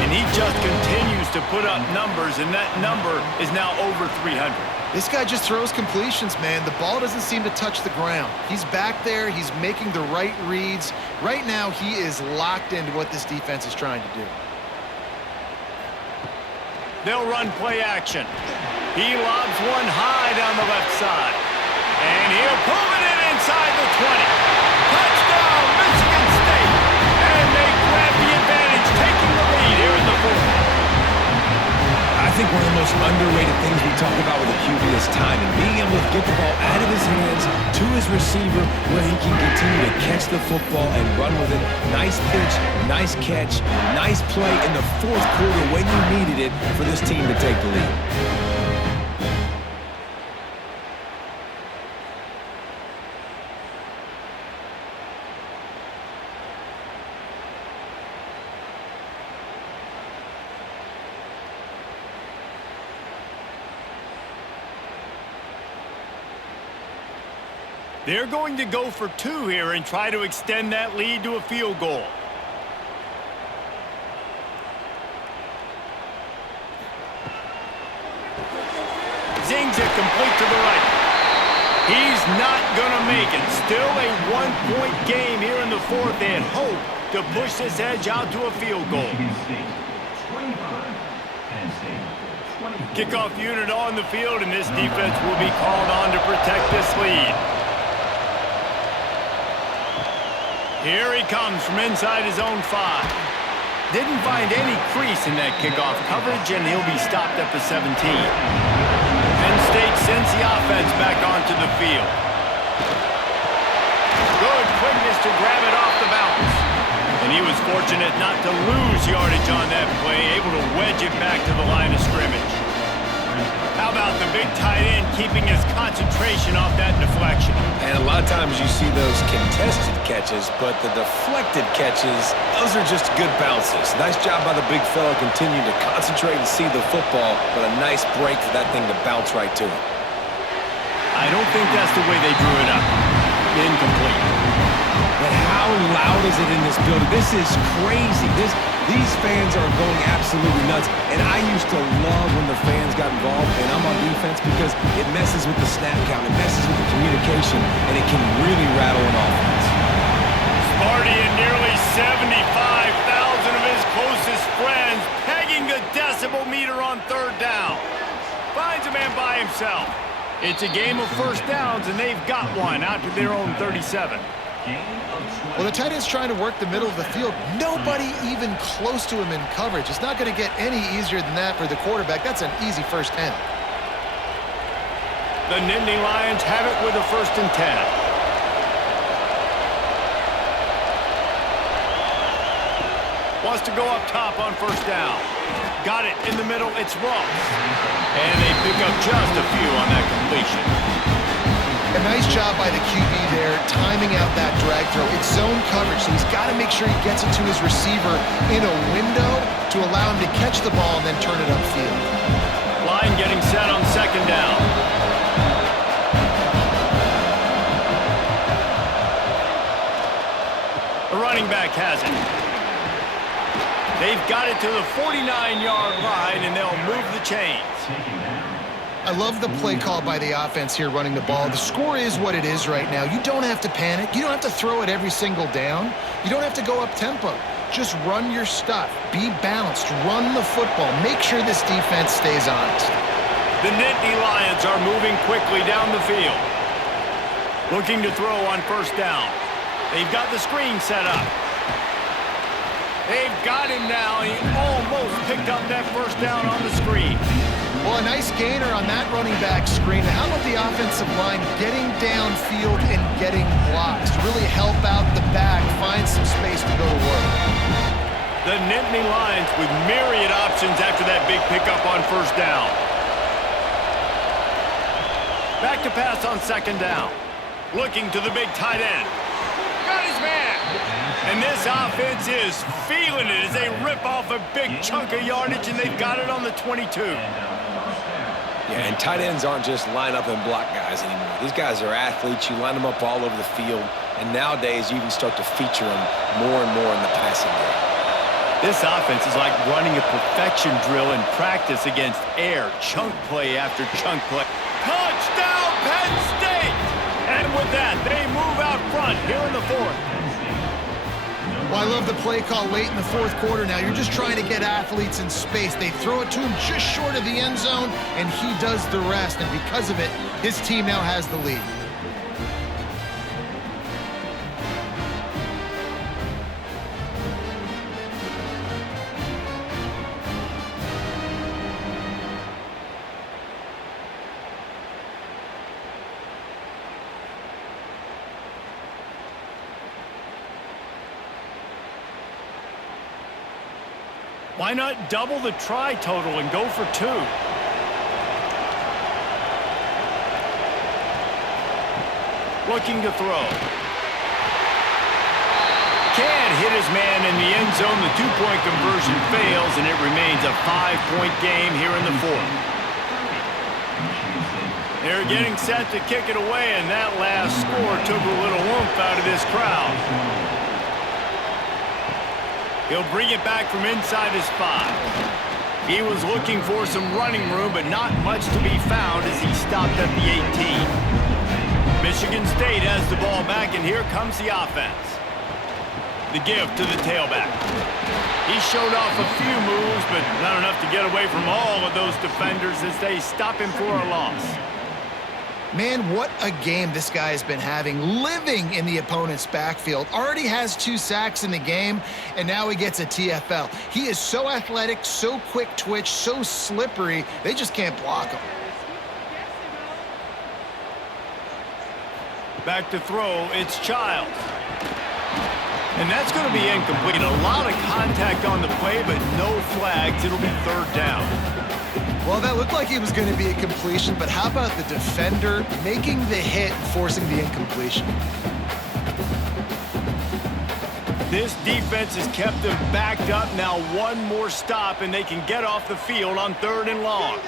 And he just continues to put up numbers, and that number is now over 300. This guy just throws completions, man. The ball doesn't seem to touch the ground. He's back there, he's making the right reads. Right now, he is locked into what this defense is trying to do. They'll run play action. He lobs one high down the left side. And he'll pull it in inside the 20. Touchdown, Michigan State. And they grab the advantage, taking the lead here in the 4th. I think one of the most underrated things we talk about with a QB is timing. Being able to get the ball out of his hands to his receiver where he can continue to catch the football and run with it. Nice pitch, nice catch, nice play in the 4th quarter when you needed it for this team to take the lead. They're going to go for 2 here and try to extend that lead to a field goal. Zings it complete to the right. He's not going to make it. Still a 1-point game here in the 4th, and hope to push this edge out to a field goal. Kickoff unit on the field, and this defense will be called on to protect this lead. Here he comes from inside his own 5. Didn't find any crease in that kickoff coverage, and he'll be stopped at the 17. Penn State sends the offense back onto the field. Good quickness to grab it off the bounce. And he was fortunate not to lose yardage on that play, able to wedge it back to the line of scrimmage. How about the big tight end keeping his concentration off that deflection? And a lot of times you see those contested catches, but the deflected catches, those are just good bounces. Nice job by the big fella continuing to concentrate and see the football, but a nice break for that thing to bounce right to him. I don't think that's the way they drew it up. Incomplete. But how loud is it in this building? This is crazy. These fans are going absolutely nuts. And I used to love when the fans got involved, and I'm on defense because it messes with the snap count, it messes with the communication, and it can really rattle an offense. Sparty and nearly 75,000 of his closest friends pegging the decibel meter on third down. Finds a man by himself. It's a game of first downs, and they've got one out to their own 37. Well, the tight end's trying to work the middle of the field. Nobody even close to him in coverage. It's not going to get any easier than that for the quarterback. That's an easy first down. The Nittany Lions have it with a 1st and 10. Wants to go up top on first down. Got it in the middle. It's Ross. And they pick up just a few on that completion. A nice job by the QB there, timing out that drag throw. It's zone coverage, so he's got to make sure he gets it to his receiver in a window to allow him to catch the ball and then turn it upfield. Line getting set on 2nd down. The running back has it. They've got it to the 49-yard line, and they'll move the chains. I love the play call by the offense here running the ball. The score is what it is right now. You don't have to panic. You don't have to throw it every single down. You don't have to go up tempo. Just run your stuff. Be balanced. Run the football. Make sure this defense stays honest. The Nittany Lions are moving quickly down the field. Looking to throw on first down. They've got the screen set up. They've got him now. He almost picked up that first down on the screen. Well, a nice gainer on that running back screen. How about the offensive line getting downfield and getting blocks to really help out the back, find some space to go to work? The Nittany Lions with myriad options after that big pickup on first down. Back to pass on 2nd down. Looking to the big tight end. Got his man. And this offense is feeling it as they rip off a big chunk of yardage, and they've got it on the 22. Yeah, and tight ends aren't just line up and block guys anymore. These guys are athletes. You line them up all over the field, and nowadays you can start to feature them more and more in the passing game. This offense is like running a perfection drill in practice against air. Chunk play after chunk play. Touchdown, Penn State! And with that, they move out front here in the 4th. Well, I love the play call late in the 4th quarter now. You're just trying to get athletes in space. They throw it to him just short of the end zone, and he does the rest. And because of it, his team now has the lead. Why not double the try total and go for 2? Looking to throw. Can't hit his man in the end zone. The 2-point conversion fails, and it remains a 5-point game here in the 4th. They're getting set to kick it away, and that last score took a little oomph out of this crowd. He'll bring it back from inside his 5. He was looking for some running room, but not much to be found as he stopped at the 18. Michigan State has the ball back, and here comes the offense. The give to the tailback. He showed off a few moves, but not enough to get away from all of those defenders as they stop him for a loss. Man, what a game this guy has been having, living in the opponent's backfield. Already has 2 sacks in the game, and now he gets a TFL. He is so athletic, so quick twitch, so slippery, they just can't block him. Back to throw, it's Childs. And that's going to be incomplete. A lot of contact on the play, but no flags. It'll be third down. Well, that looked like it was going to be a completion, but how about the defender making the hit and forcing the incompletion? This defense has kept them backed up. Now one more stop, and they can get off the field on 3rd and long.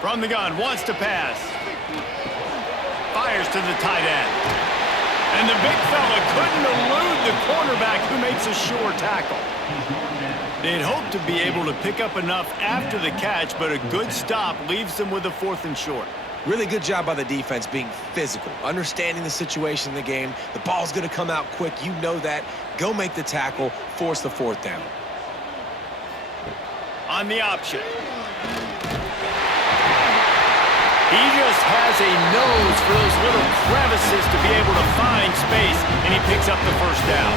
From the gun, wants to pass. Fires to the tight end. And the big fella couldn't elude the cornerback who makes a sure tackle. They'd hoped to be able to pick up enough after the catch, but a good stop leaves them with a 4th and short. Really good job by the defense being physical, understanding the situation in the game. The ball's going to come out quick. You know that. Go make the tackle, force the 4th down. On the option. He just has a nose for those little crevices to be able to find space, and he picks up the 1st down.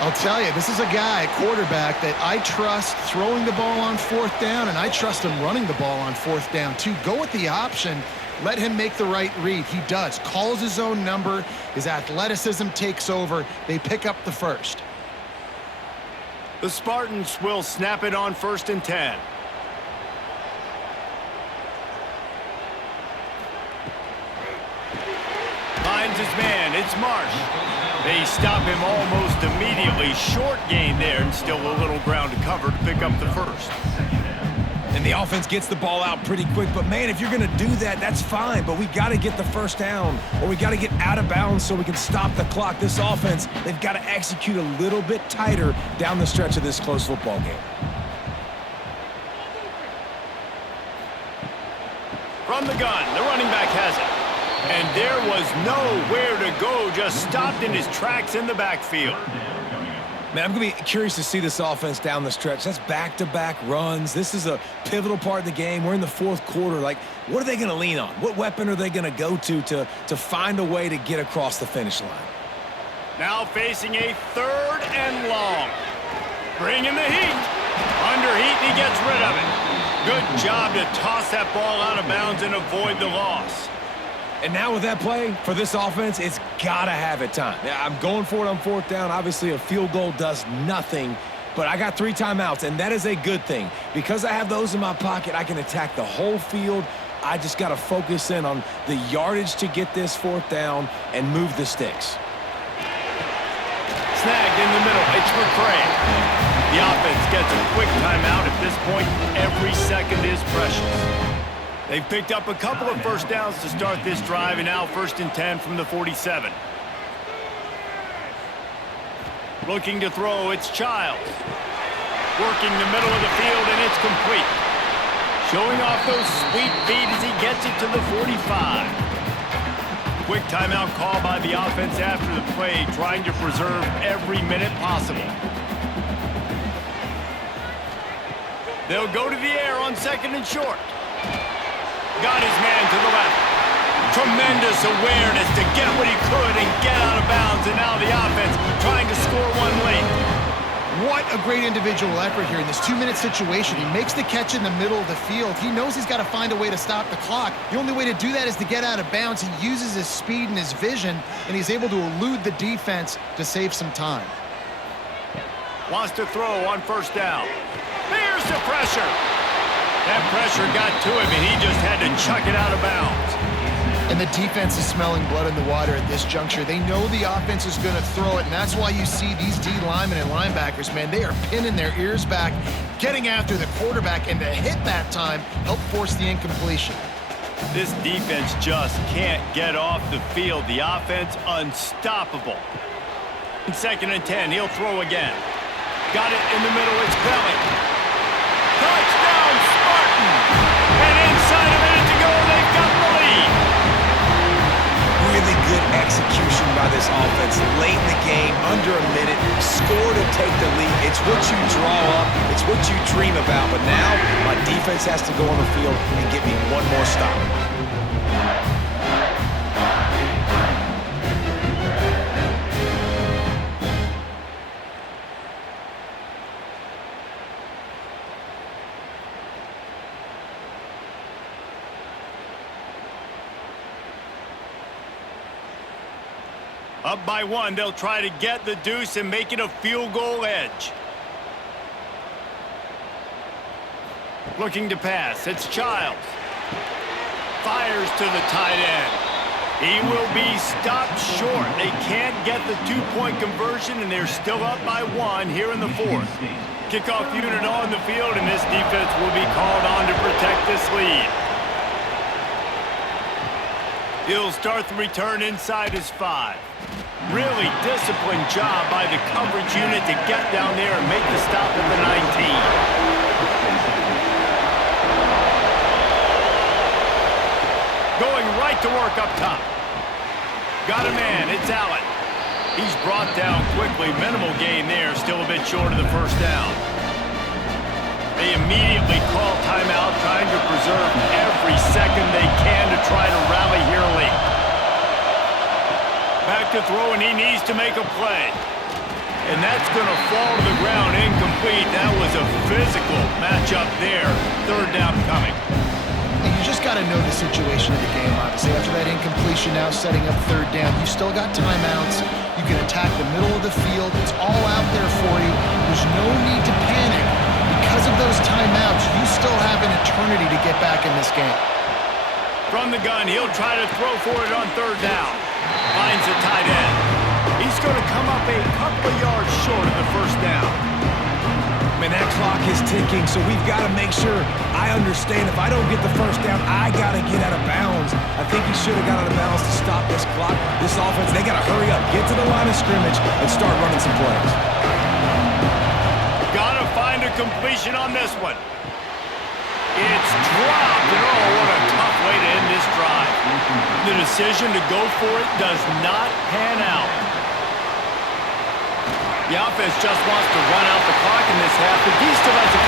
I'll tell you, this is a guy, a quarterback, that I trust throwing the ball on 4th down, and I trust him running the ball on 4th down, too. Go with the option. Let him make the right read. He does. Calls his own number. His athleticism takes over. They pick up the 1st. The Spartans will snap it on 1st and 10. Finds his man. It's Marsh. They stop him almost immediately. Short gain there, and still a little ground to cover to pick up the 1st. And the offense gets the ball out pretty quick. But, man, if you're going to do that, that's fine. But we got to get the 1st down, or we got to get out of bounds so we can stop the clock. This offense, they've got to execute a little bit tighter down the stretch of this close football game. From the gun, the running back has it. And there was nowhere to go, just stopped in his tracks in the backfield. Man, I'm going to be curious to see this offense down the stretch. That's back-to-back runs. This is a pivotal part of the game. We're in the 4th quarter. Like, what are they going to lean on? What weapon are they going to go to find a way to get across the finish line? Now facing a 3rd and long. Bringing the heat. Under heat, and he gets rid of it. Good job to toss that ball out of bounds and avoid the loss. And now with that play, for this offense, it's got to have it time. Yeah, I'm going for it on 4th down. Obviously, a field goal does nothing, but I got 3 timeouts, and that is a good thing. Because I have those in my pocket, I can attack the whole field. I just got to focus in on the yardage to get this 4th down and move the sticks. Snagged in the middle. It's McCray. The offense gets a quick timeout. At this point, every second is precious. They've picked up a couple of 1st downs to start this drive, and now 1st and 10 from the 47. Looking to throw, it's Childs. Working the middle of the field, and it's complete. Showing off those sweet feet as he gets it to the 45. Quick timeout call by the offense after the play, trying to preserve every minute possible. They'll go to the air on 2nd and short. Got his man to the left. Tremendous awareness to get what he could and get out of bounds, and now the offense trying to score one late. What a great individual effort here in this 2-minute situation. He makes the catch in the middle of the field. He knows he's got to find a way to stop the clock. The only way to do that is to get out of bounds. He uses his speed and his vision, and he's able to elude the defense to save some time. Wants to throw on 1st down. There's the pressure. That pressure got to him, and he just had to chuck it out of bounds. And the defense is smelling blood in the water at this juncture. They know the offense is going to throw it, and that's why you see these D linemen and linebackers, man, they are pinning their ears back, getting after the quarterback, and to hit that time, help force the incompletion. This defense just can't get off the field. The offense unstoppable. 2nd and 10, he'll throw again. Got it in the middle, it's Penn. Touchdown, Spartans! And inside a minute to go, they've got the lead. Really good execution by this offense. Late in the game, under a minute, score to take the lead. It's what you draw up. It's what you dream about. But now, my defense has to go on the field and get me one more stop. Up by 1, they'll try to get the deuce and make it a field goal edge. Looking to pass, it's Childs. Fires to the tight end. He will be stopped short. They can't get the two-point conversion, and they're still up by 1 here in the 4th. Kickoff unit on the field, and this defense will be called on to protect this lead. He'll start the return inside his 5. Really disciplined job by the coverage unit to get down there and make the stop at the 19. Going right to work up top. Got a man, it's Allen. He's brought down quickly. Minimal gain there, still a bit short of the first down. They immediately call timeout, trying to preserve every second they can to try to rally here late. Back to throw, and he needs to make a play. And that's going to fall to the ground incomplete. That was a physical matchup there. 3rd down coming. And you just got to know the situation of the game, obviously. After that incompletion, now setting up 3rd down, you still got timeouts. You can attack the middle of the field. It's all out there for you. There's no need to panic. Because of those timeouts, you still have an eternity to get back in this game. From the gun, he'll try to throw for it on 3rd down. Finds the tight end. He's going to come up a couple of yards short of the first down. Man, that clock is ticking, so we've got to make sure I understand if I don't get the first down, I got to get out of bounds. I think he should have got out of bounds to stop this clock. This offense, they got to hurry up, get to the line of scrimmage, and start running some plays. Got to find a completion on this one. It's dropped, and oh, what a tough way to end this drive. The decision to go for it does not pan out. The offense just wants to run out the clock in this half. The D still has a